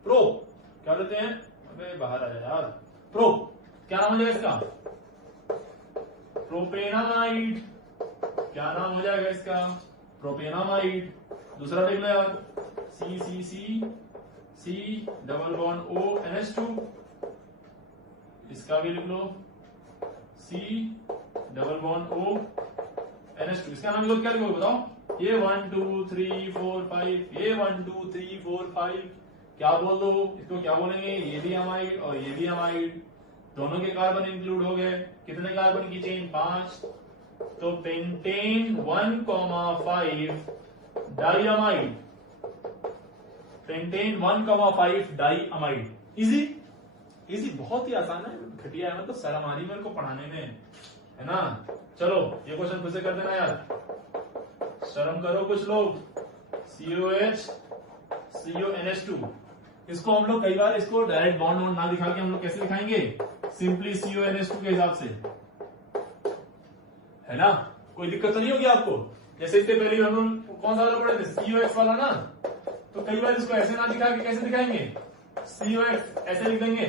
प्रो। क्या लेते हैं? अबे बाहर आ जाए यार, प्रो। क्या नाम हो जाएगा इसका? प्रोपेनामाइड। क्या नाम हो जाएगा इसका? प्रोपेनामाइड। दूसरा देख लो यार, सी सी सी सी डबल बॉन्ड ओ NH2, इसका भी लिख लो, C double bond O NH2। इसका नाम लिखो, क्या लिखोगे बताओ? ये 1 2 3 4 5, ये 1 2 3 4 5। क्या बोल दो इसको? क्या बोलेंगे? ये भी अमाइड और ये भी अमाइड, दोनों के कार्बन इंक्लूड हो गए। कितने कार्बन की चेन? 5। तो पेंटेन 1,5 डाइअमाइड, पेंटेन 1,5 डाइअमाइड। इजी, इजी, बहुत ही आसान है। घटिया है मतलब, शर्म आ रही मेरे को पढ़ाने में, है ना। चलो ये क्वेश्चन फिर से कर देना यार, शर्म करो कुछ लोग। COH CONH2, इसको हम लोग कई बार इसको डायरेक्ट बॉन्ड ना दिखा के हम लोग कैसे दिखाएंगे? सिंपली CONH2 के हिसाब से, है ना। कोई दिक्कत तो नहीं होगी आपको? जैसे इससे पहले हम लोग कौन सा वाला पढ़े थे? COX वाला ना। तो कई बार इसको ऐसे ना दिखा के कैसे दिखाएंगे? COX ऐसे लिख देंगे।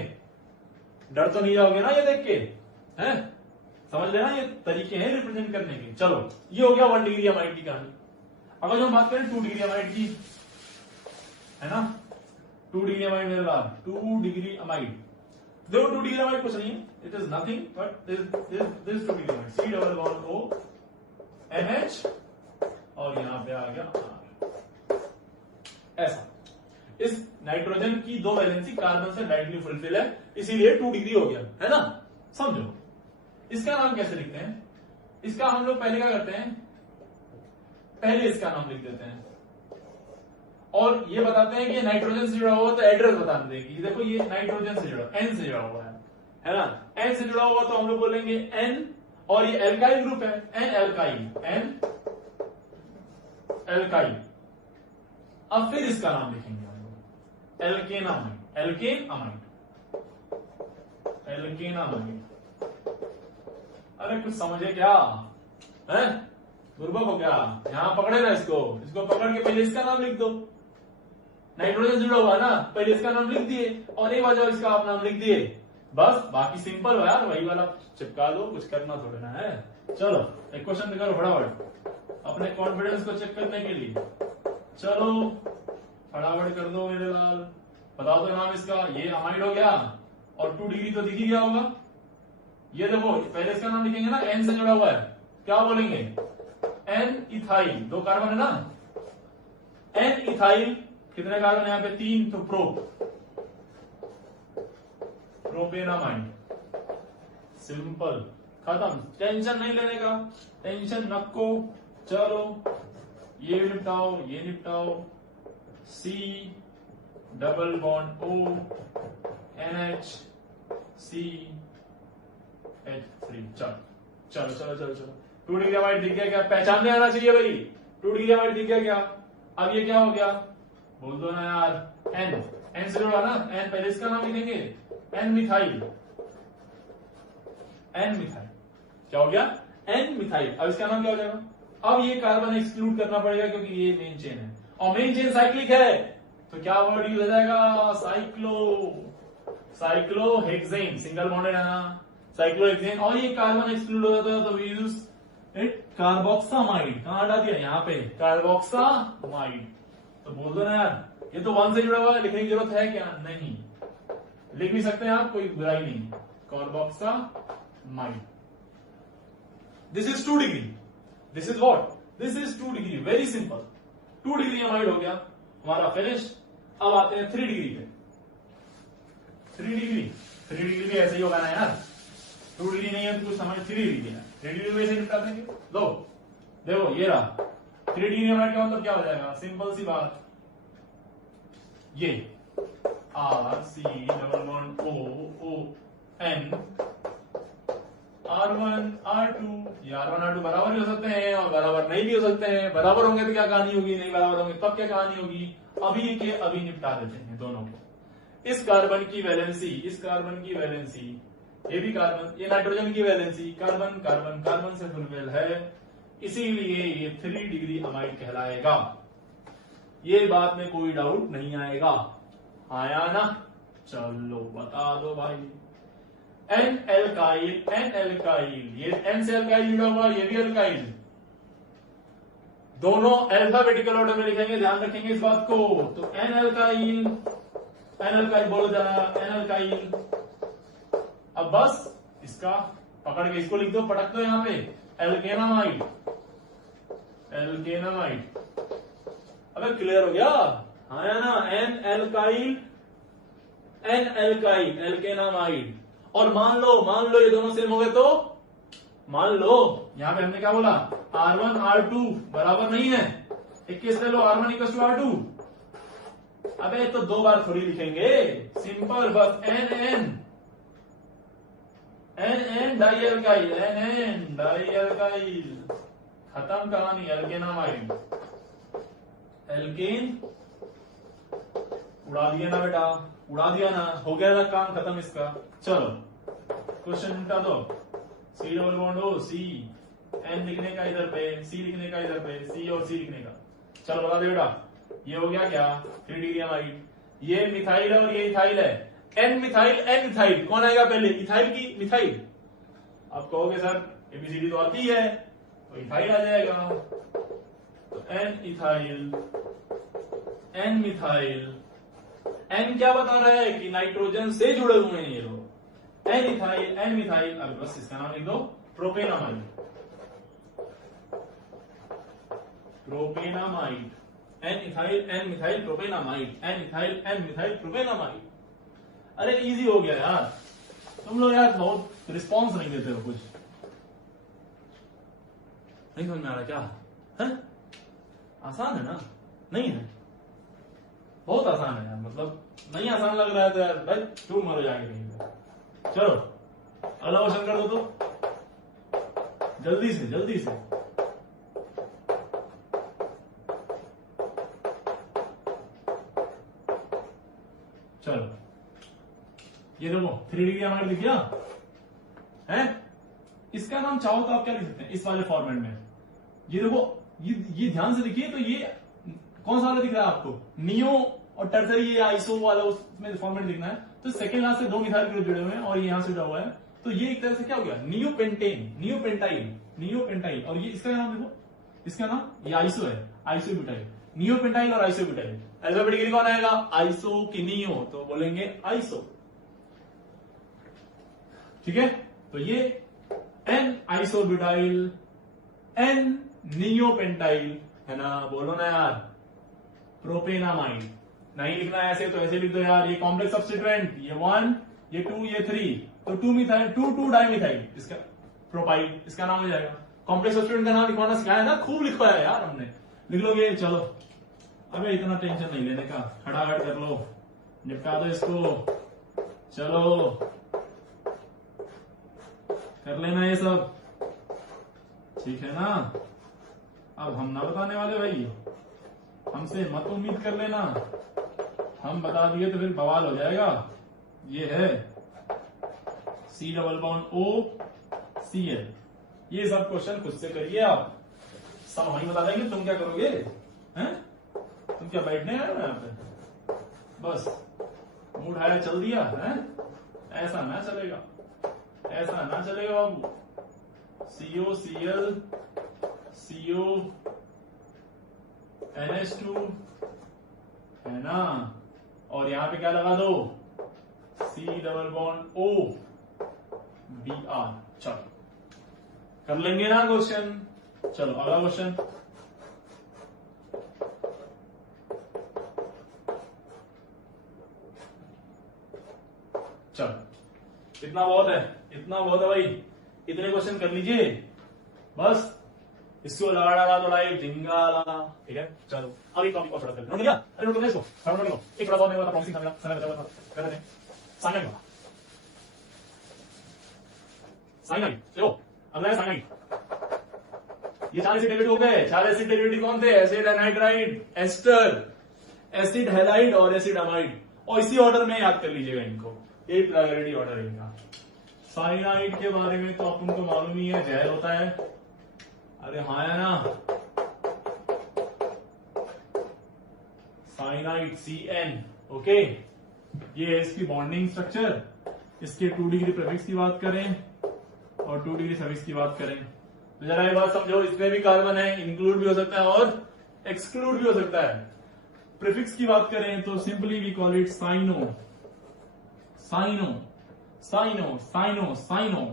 डर तो नहीं जाओगे ना ये देख के? हैं? समझ लेना, ये तरीके हैं रिप्रेजेंट करने के। चलो ये हो गया 1 डिग्री अमाइड की कहानी। अगर जो हम बात करें 2 डिग्री अमाइड की, है ना, 2 डिग्री अमाइड मेरे लाल, 2 डिग्री अमाइड। देखो 2 डिग्री अमाइड कुछ नहीं है, it is nothing but this 2 degree amide, C double bond O NH और यहां पे आ गया R। ऐसा इस नाइट्रोजन की 2 वैलेंसी कार्बन से डायरेक्टली फुलफिल है, इसीलिए 2 डिग्री हो गया, है ना। समझो इसका नाम कैसे लिखते हैं? इसका हम लोग पहले क्या करते हैं? पहले इसका नाम लिख देते हैं और ये बताते हैं कि नाइट्रोजन से जुड़ा हुआ, तो एड्रेस बता देंगे। देखो ये नाइट्रोजन से जुड़ा, N से जुड़ा हुआ है ना। N से जुड़ा हुआ तो हम लोग बोलेंगे N, और ये एल्काइल ग्रुप है, N एल्काइल, N एल्काइल। अब फिर इसका नाम लिखेंगे हम लोग एल्केनामाइड, एल्केन अमाइड, एल्केनामाइड। अरे कुछ समझे क्या है? बुर्बक हो क्या? यहां पकड़े ना इसको, इसको पकड़ के पहले इसका नाम लिख दो। नाइट्रोजन जुड़ा हुआ ना, पहले इसका नाम लिख दिए और एक बार इसका आप नाम लिख दिए, बस बाकी सिंपल है यार, वही वाला चिपका दो, कुछ करना थोड़ा ना है। चलो एक क्वेश्चन करो फटाफट अपने कॉन्फिडेंस को चेक करने के लिए। चलो फटाफट कर दो मेरे लाल, बताओ तो नाम इसका। ये अमाइड हो गया और 2 डिग्री तो दिख ही गया होगा। ये देखो पहले इसका नाम लिखेंगे ना, N से जुड़ा हुआ है, क्या बोलेंगे? N इथाइल, 2 कार्बन है ना, N इथाइल। कितने कार्बन यहाँ पे? 3, तो प्रोपेनामाइड। सिंपल, खत्म, टेंशन नहीं लेने का, टेंशन नको। चलो ये निपटाओ, ये निपटाओ, C double bond O NH C H3। चलो चलो चलो चलो 2 डिग्री अमाइड दिख गया क्या? पहचानने आना चाहिए भाई, 2 डिग्री अमाइड दिख गया क्या? अब ये क्या हो गया? बोल दो ना यार, N से जुड़ा ना, N पहले इसका नाम लिखेंगे, N मिथाइल, N मिथाइल। क्या हो गया? N methyl. अब इसका नाम क्या हो जाएगा? अब ये कार्बन एक्सक्लूड करना पड़ेगा क्योंकि ये मेन चेन है और मेन चेन साइक्लिक है, तो क्या वर्ड यूज हो जाएगा? Cyclo, cyclohexane. सिंगल बॉन्डेड है ना, साइक्लोहेक्सेन, और ये कार्बन एक्सक्लूड हो जाता है तो वी यूज इट कार्बोक्सामाइड। कहां हटा दिया, यहाँ पे कार्बोक्सामाइड। तो बोल दो ना यार, ये तो 1 से जुड़ा हुआ है, लिखने की जरूरत है क्या? नहीं, लिख भी सकते हैं आप, कोई बुराई नहीं। Carboxamide, this is 2 degree, this is what, this is 2 degree, very simple. 2 degree amide हो गया हमारा, फिनिश। अब आते हैं 3 डिग्री पे। 3 डिग्री भी ऐसे ही होगा ना यार, 2 डिग्री नहीं है तो कुछ समझ, 3 डिग्री है, 3 डिग्री में ऐसे निपटा देंगे। लो देखो ये रहा 3 डिग्री अमाइड का मतलब क्या हो जाएगा, सिंपल सी बात, ये RC⋯OON R1 R2, ये R1 R2 बराबर भी हो सकते हैं और बराबर नहीं भी हो सकते हैं। बराबर होंगे तो क्या कहानी होगी, नहीं बराबर होंगे तब क्या कहानी होगी। अभी के अभी निपटा देते हैं दोनों को। इस कार्बन की वैलेंसी, इस कार्बन की वैलेंसी, ये भी कार्बन, ये नाइट्रोजन की वैलेंसी, कार्बन कार्बन कार्बन से फुलफिल है, इसीलिए ये 3 डिग्री अमाइड कहलाएगा। ये बात में कोई डाउट नहीं आएगा, आया ना? चलो बता दो भाई। एन एल्काइल, एन एल्काइल, ये एन से एल्काइल जुड़ा हुआ, ये भी एल्काइल, दोनों अल्फाबेटिकल ऑर्डर में लिखेंगे, ध्यान रखेंगे इस बात को। तो एन एल्काइल, एन एल्काइल बोलो जरा, एन एल्काइल। अब बस इसका पकड़ के इसको लिख दो, पटक दो यहां पे, एल्केनामाइड, एल्केनामाइड। अबे क्लियर हो गया, आया ना? N alkyl, N alkyl, alkanamide. और मान लो ये दोनों सेम हो गए तो मान लो यहां पे हमने क्या बोला, R1 R2 बराबर नहीं है, 21 ले लो, R1 = R2। अबे तो 2 बार थोड़ी लिखेंगे, सिंपल, बस N N N N di alkyl, N N di alkyl, खत्म कहानी, एल्केनामाइड। एल्केन उड़ा दिया ना बेटा, उड़ा दिया ना, हो गया ना काम खत्म इसका। चलो क्वेश्चन उल्टा दो, C⋯O C, N लिखने का इधर पे, C लिखने का इधर पे, C और C लिखने का। चलो बता दो बेटा, ये हो गया क्या, 3 डिग्री अमाइड। ये मिथाइल है और ये इथाइल है, N मिथाइल N इथाइल, कौन आएगा पहले, इथाइल की मिथाइल? आप कहोगे सर ABCD तो आती है, तो इथाइल आ जाएगा। तो N ethyl, N methyl, N क्या बता रहा है कि नाइट्रोजन से जुड़े हुए हैं ये लोग, N इथाइल, N मिथाइल। अब बस इसका नाम लिख दो, propanamide, propanamide, N ethyl, N methyl, propanamide, N ethyl, N methyl, propanamide. अरे इजी हो गया यार, तुम लोग यार बहुत रिस्पॉन्स नहीं देते हो, कुछ नहीं समझ में आ रहा क्या है? आसान है ना? नहीं है, बहुत आसान है यार, मतलब नहीं आसान लग रहा है तो यार भाई क्यों मरो जाएंगे कहीं पे। चलो अगला क्वेश्चन कर दो तो जल्दी से, जल्दी से। चलो ये देखो 3 डिग्री अमाइड लिख दिया है, इसका नाम चाहो तो आप क्या लिख सकते हैं इस वाले फॉर्मेट में। ये देखो, ये ध्यान से देखिए, तो ये कौन सा वाला दिख रहा है आपको, नियो और टर्सरी, ये आइसो वाला, उसमें फॉर्मेट लिखना है। तो सेकंड लास्ट से 2 मिथाइल ग्रुप जुड़े हुए हैं और ये यहां से जुड़ा हुआ है, तो ये एक तरह से क्या हो गया, नियोपेंटेन, नियोपेंटाइल, नियोपेंटाइल। और ये इसका नाम देखो, इसका नाम ये आइसो है, आइसोब्यूटाइल, नियोपेंटाइल और आइसोब्यूटाइल। अल्फाबेटिकली कौन आएगा, आइसो की नियो, तो बोलेंगे आइसो, ठीक है। तो ये एन आइसोब्यूटाइल, एन नियोपेंटाइल है ना, बोलो ना यार, प्रोपेनामाइड। नहीं लिखना है ऐसे तो ऐसे लिख दो यार, ये कॉम्प्लेक्स सब्स्टिट्यूएंट, ये 1, ये 2, ये 3, तो 2 मिथाइल, 2 डाइमिथाइल, इसका प्रोपाइल, इसका नाम हो जाएगा। कॉम्प्लेक्स सब्स्टिट्यूएंट का नाम लिखवाना सिखाया ना, खूब लिखवाया यार हमने, लिख लोगे। चलो अबे इतना टेंशन नहीं लेने का, खड़ाखड़ कर लो, निपटा दो इसको, चलो कर लेना ये सब, ठीक है ना। अब हम ना बताने वाले भाई, हमसे मत उम्मीद कर लेना, हम बता दिए तो फिर बवाल हो जाएगा। ये है C⋯OCl, ये सब क्वेश्चन खुद से करिए आप, सब वही बता देंगे, तुम क्या करोगे हैं? तुम क्या बैठने आए हो यहाँ पे, बस मूड आया चल दिया है, ऐसा ना चलेगा, ऐसा ना चलेगा बाबू। COCl CO NH2 है ना, और यहां पे क्या लगा दो, C double bond O Br। चलो कर लेंगे ना क्वेश्चन। चलो अगला क्वेश्चन। चलो इतना बहुत है, इतना बहुत है भाई, इतने क्वेश्चन कर लीजिए बस। इसको लगा डाला तो लाइट झिंगा लगा। ठीक है चलो अभी टॉपिक और थोड़ा नोट लिया। अरे नोट इसको नोट लो। एक थोड़ा सा मेरे प्रॉमिसिंग था, मेरा समय बचा हुआ था, कर देते हैं। साइनाइड वाला, साइनाइड चलो अगला है साइनाइड। ये 4 एसिड डेरिवेटिव हो गए। 4 एसिड डेरिवेटिव कौन थे? Acid anhydride, ester, acid halide और एसिड अमाइड। और इसी ऑर्डर में याद कर लीजिएगा इनको, ये प्रायोरिटी ऑर्डर है इनका। साइनाइड के बारे में तो अपन को मालूम ही है, जहर होता है। अरे हाँ है ना, साइनाइड CN। ओके, ये है इसकी बॉन्डिंग स्ट्रक्चर। इसके 2 डिग्री प्रीफिक्स की बात करें और 2 डिग्री सफिक्स की बात करें तो जरा ये बात समझो, इसमें भी कार्बन है, इंक्लूड भी हो सकता है और एक्सक्लूड भी हो सकता है। प्रीफिक्स की बात करें तो simply we call it cyano, cyano, cyano, cyano, cyano.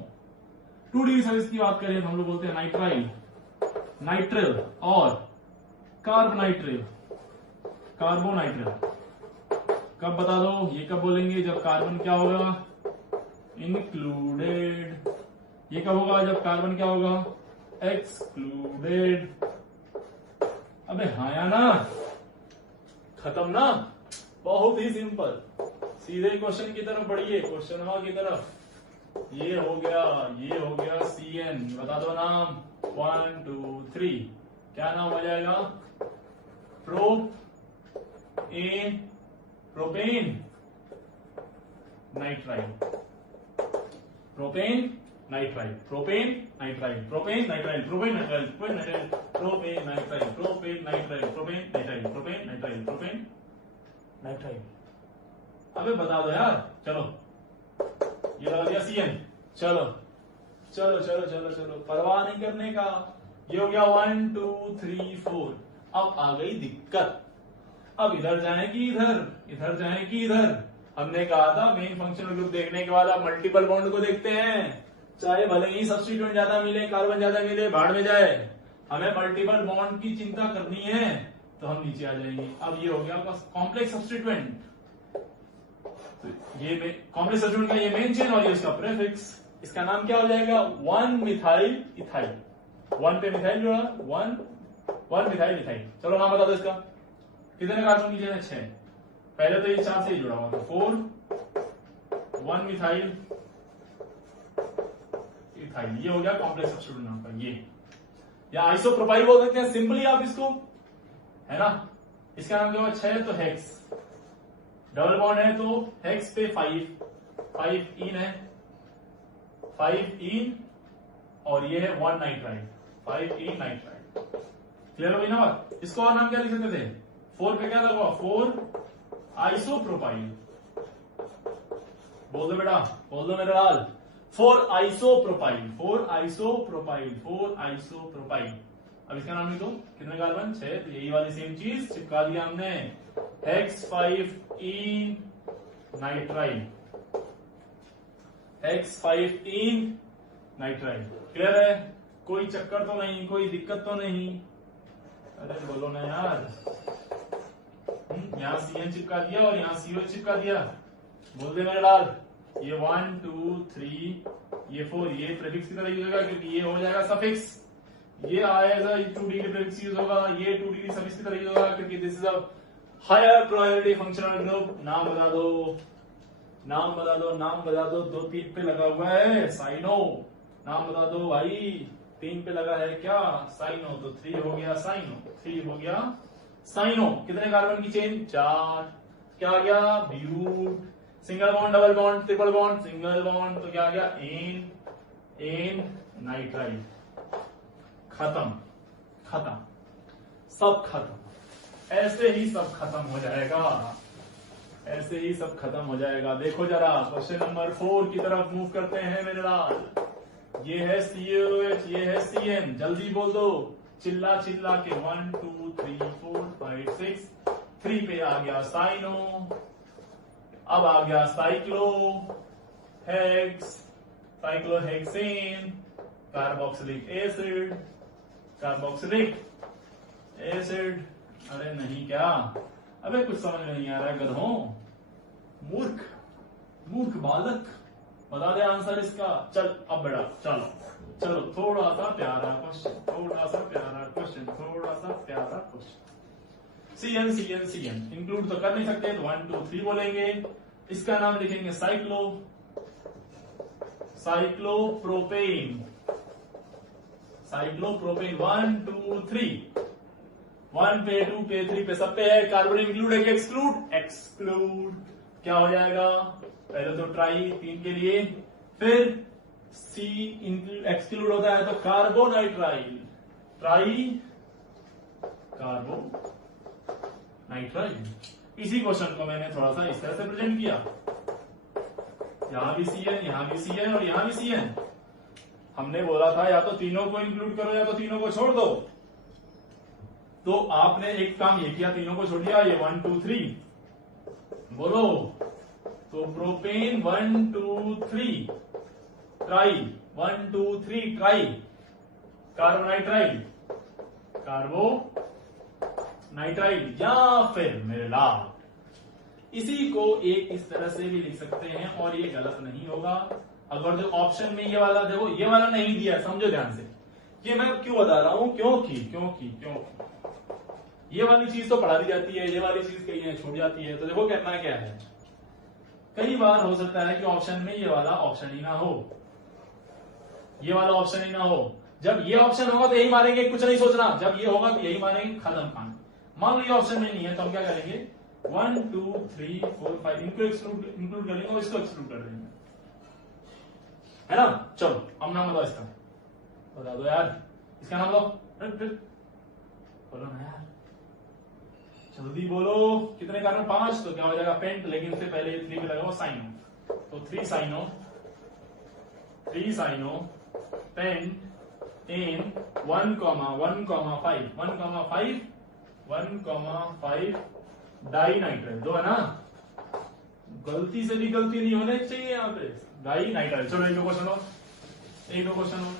2 degree suffix की बात करें तो हम लोग बोलते हैं नाइट्राइल, नाइट्रिल और कार्बोनाइट्रिल, कार्बोनाइट्रिल। कब बता दो, ये कब बोलेंगे? जब कार्बन क्या होगा? इंक्लूडेड। ये कब होगा? जब कार्बन क्या होगा? एक्सक्लूडेड। अबे हाँ या ना, खत्म ना, बहुत ही सिंपल। सीधे क्वेश्चन की तरफ बढ़िए, क्वेश्चन की तरफ। ये हो गया CN। बता दो नाम, 1 2 3। क्या नाम हो जाएगा? Propane nitrile, propane nitrile, propane nitrile, propane nitrile, propane nitrile, propane nitrile, propane nitrile, propane nitrile, propane nitrile, propane nitrile, propane nitrile. अबे बता दो यार। चलो ये लगा दिया CN। चलो चलो चलो चलो चलो, परवाह नहीं करने का। ये हो गया 1 2 3 4। अब आ गई दिक्कत। अब इधर जाए कि इधर, इधर जाए कि इधर। हमने कहा था मेन फंक्शनल ग्रुप देखने के बाद आप मल्टीपल बॉन्ड को देखते हैं, चाहे भले ही सब्स्टिट्यूएंट ज्यादा मिले, कार्बन ज्यादा मिले, भाड़ में जाए, हमें मल्टीपल बॉन्ड की चिंता करनी है तो हम नीचे आ जाएंगे। अब ये हो गया आपका कॉम्प्लेक्स सब्स्टिट्यूएंट। तो ये कॉम्प्लेक्स सब्स्टिट्यूएंट का ये मेन चेन और ये उसका प्रीफिक्स। इसका नाम क्या हो जाएगा? 1 मिथाइल इथाइल। 1 पे मिथाइल जुड़ा, 1 मिथाइल इथाइल। चलो नाम बता दो इसका। कितने कार्बन की जगह? 6। पहले तो ये 4 से ही जुड़ा हुआ था। 4 1 मिथाइल इथाइल। ये हो गया कॉम्प्लेक्स सब्स्टिट्यूएंट नाम का। ये या आइसोप्रोपाइल बोल सकते हैं सिंपली आप इसको, है ना। इसका नाम क्या होगा? 6 तो हेक्स, डबल बॉन्ड है तो हेक्स पे 5 इन है, 5 इन, और ये है 1 नाइट्राइल, 5 इन नाइट्राइल। क्लियर हो गई ना बात? इसको और नाम क्या लिख सकते थे? 4 पे क्या लगा? 4 आइसोप्रोपाइल। बोल दो बेटा, बोल दो मेरे लाल। 4 आइसोप्रोपाइल, 4 आइसोप्रोपाइल, 4 आइसोप्रोपाइल। अब इसका नाम लिख दो। कितने कार्बन? 6। तो यही वाली सेम चीज चिपका दिया हमने, हेक्स 5 इन नाइट्राइल, हेक्स 5 इन नाइट्राइल। क्लियर है? कोई चक्कर तो नहीं, कोई दिक्कत तो नहीं? अरे बोलो ना यार। यहां CN चिपका दिया और यहां CO चिपका दिया। बोल दे मेरे लाल। ये 1 2 3 ये 4 ये प्रीफिक्स की तरह यूज होगा क्योंकि ये हो जाएगा सफिक्स। ये आएगा 2 डिग्री प्रीफिक्स यूज होगा, ये 2 डिग्री सफिक्स की तरह यूज होगा क्योंकि this is a higher priority functional group. नाम बता दो, नाम बता दो, नाम बता दो। 2 3 पे लगा हुआ है साइनो। नाम बता दो भाई। 3 पे लगा है क्या? साइनो। तो 3 हो गया साइनो, 3 हो गया साइनो। कितने कार्बन की चेन? 4। क्या आ गया? But. Single bond, double bond, triple bond, single bond. तो क्या आ गया? Ene nitrile. खत्म, खत्म, सब खत्म। ऐसे ही सब खत्म हो जाएगा। ऐसे ही सब खत्म हो जाएगा। देखो जरा क्वेश्चन नंबर 4 की तरफ मूव करते हैं मेरे लाल। ये है COH, ये है CN, जल्दी बोल दो चिल्ला चिल्ला के। 1 2 3 4 5 6, 3 पे आ गया साइनो, अब आ गया cyclo hex, cyclohexane, carboxylic acid, carboxylic acid. अरे नहीं क्या, अबे कुछ समझ नहीं आ रहा है गधों, मूर्ख मूर्ख बालक, बता दे आंसर इसका। चल अब बेटा चलो चलो, थोड़ा सा प्यारा क्वेश्चन, थोड़ा सा प्यारा क्वेश्चन, थोड़ा सा प्यारा question. CN CN CN include तो कर नहीं सकते, तो 1 2 3 बोलेंगे। इसका नाम लिखेंगे साइक्लोप्रोपेन, साइक्लोप्रोपेन। 1 2 3, 1 पे 2 पे 3 पे सब पे है। कार्बन इंक्लूड है कि एक्सक्लूड? एक्सक्लूड। क्या हो जाएगा? पहले तो ट्राई 3 के लिए, फिर C एक्सक्लूड होता है तो कार्बोनाइट्राइल, ट्राई कार्बो नाइट्राइल। इसी क्वेश्चन को मैंने थोड़ा सा इस तरह से प्रेजेंट किया। यहां भी CN, यहां भी CN और यहां भी CN। हमने बोला था या तो तीनों को इंक्लूड करो या तो तीनों को छोड़ दो। तो आपने एक काम ये किया, तीनों को छोड़ दिया। ये 1 2 3 बोलो, तो propane 1 2 3 try, 1 2 3 try, carbonitrile, कार्बो nitrile, या फिर मेरे लाल इसी को एक इस तरह से भी लिख सकते हैं और ये गलत नहीं होगा। अगर जो ऑप्शन में ये वाला देखो, ये वाला नहीं दिया, समझो ध्यान से, ये मैं क्यों बता रहा हूं, क्योंकि ये वाली चीज तो पढ़ा दी जाती है, ये वाली चीज कहीं छूट जाती है। तो देखो कहना क्या है, कई बार हो सकता है कि ऑप्शन में ये वाला ऑप्शन ही ना हो, ये वाला ऑप्शन ही ना हो। जब ये ऑप्शन होगा तो यही मारेंगे, कुछ नहीं सोचना। जब ये होगा तो यही मारेंगे, खत्म काम। मान लो ये ऑप्शन में नहीं है तो हम क्या करेंगे, 1 2 3 4 5 इनको इंक्लूड कर लेंगे और इसको एक्सक्लूड कर देंगे, है ना। चलो अब नाम बताओ इसका, बता दो यार इसका नाम बताओ, बोलो ना यार, जल्दी बोलो। कितने कार्बन? 5, तो क्या हो जाएगा पेंट, लेकिन इससे पहले 3 पे लगाओ साइनो, तो 3 cyano pentane 1 5 di nitrile, दो है ना, गलती से भी गलती नहीं होने चाहिए यहाँ पे, डाई नाइट्राइल। चलो एक दो क्वेश्चन हो,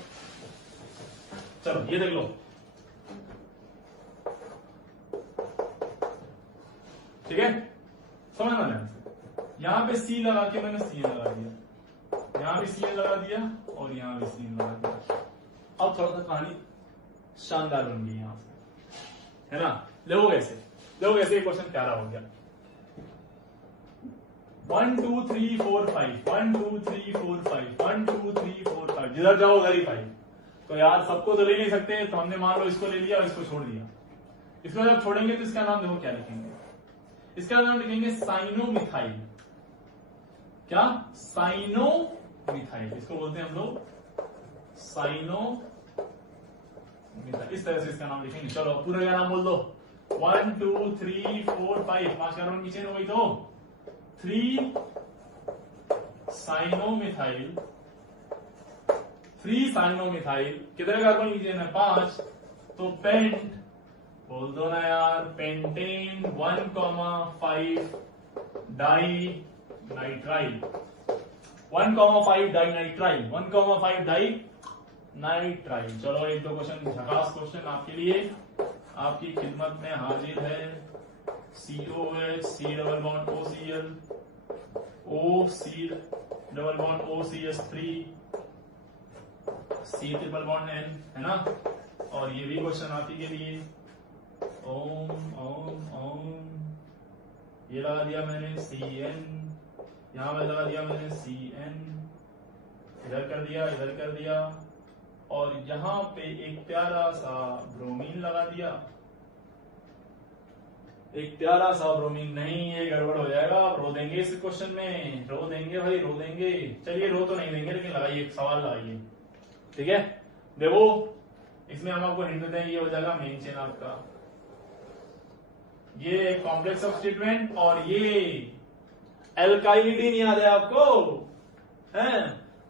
चलो ये देख लो, ठीक है, समझना ध्यान से। यहां पे C लगा के मैंने CN लगा दिया, यहां भी CN लगा दिया और यहां भी CN लगा दिया। अब थोड़ा सा कहानी शानदार बन गई यहां से, है ना। देखो कैसे क्वेश्चन प्यारा हो गया। 1 2 3 4 5, 1 2 3 4 5, 1 2 3 4 5, जिधर जाओ उधर ही 5। तो यार सबको तो ले नहीं सकते, तो हमने मान लो इसको ले लिया और इसको छोड़ दिया। इसको जब छोड़ेंगे तो इसका नाम देखो क्या लिखेंगे, इसका नाम लिखेंगे साइनोमिथाइल। क्या? साइनोमिथाइल, इसको बोलते हैं हम लोग साइनोमिथाइल। इस तरह से इसका नाम लिखेंगे। चलो पूरा का नाम बोल दो, 1 2 3 4 5, 5 कार्बन की चेन हो गई, तो 3 साइनोमिथाइल, 3 साइनोमिथाइल। कितने कार्बन की चेन है? 5, तो पेंट बोल दो ना यार, pentane 1 5 di nitrile, 1 5 di nitrile, 1 5 di nitrile. चलो एक दो क्वेश्चन, झकास क्वेश्चन आपके लिए, आपकी खिदमत में हाजिर है। COH, C double bond OCl, OC double bond OCH3, C triple bond N, है ना। और ये भी क्वेश्चन आप ही के लिए। ओम ओम ओम, ये लगा दिया मैंने CN, यहां में लगा दिया मैंने CN, इधर कर दिया, और यहां पे एक प्यारा सा ब्रोमीन लगा दिया, एक प्यारा सा ब्रोमीन। नहीं, ये गड़बड़ हो जाएगा, रो देंगे इस क्वेश्चन में, रो देंगे भाई, रो देंगे। चलिए रो तो नहीं देंगे, लेकिन लगाइए, एक सवाल लगाइए, ठीक है। देखो इसमें हम आपको हिंट देते हैं, ये हो जाएगा मेन चेन आपका, ये कॉम्प्लेक्स ऑफ स्टेटमेंट, और ये एल्काइलिडीन याद है आपको? हैं?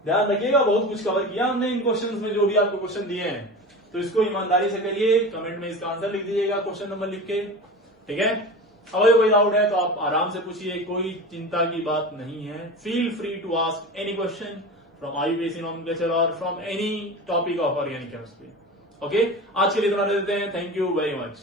ध्यान रखिएगा, बहुत कुछ कवर किया हमने इन क्वेश्चंस में, जो भी आपको क्वेश्चन दिए हैं। तो इसको ईमानदारी से करिए, कमेंट में इसका आंसर लिख दीजिएगा, क्वेश्चन नंबर लिख के, ठीक है। अगर कोई डाउट है तो आप आराम से पूछिए, कोई चिंता की बात नहीं है। Feel free to ask any question from IUPAC nomenclature और from any topic of organic chemistry. Okay, आज के लिए इतना देते हैं। Thank you very much.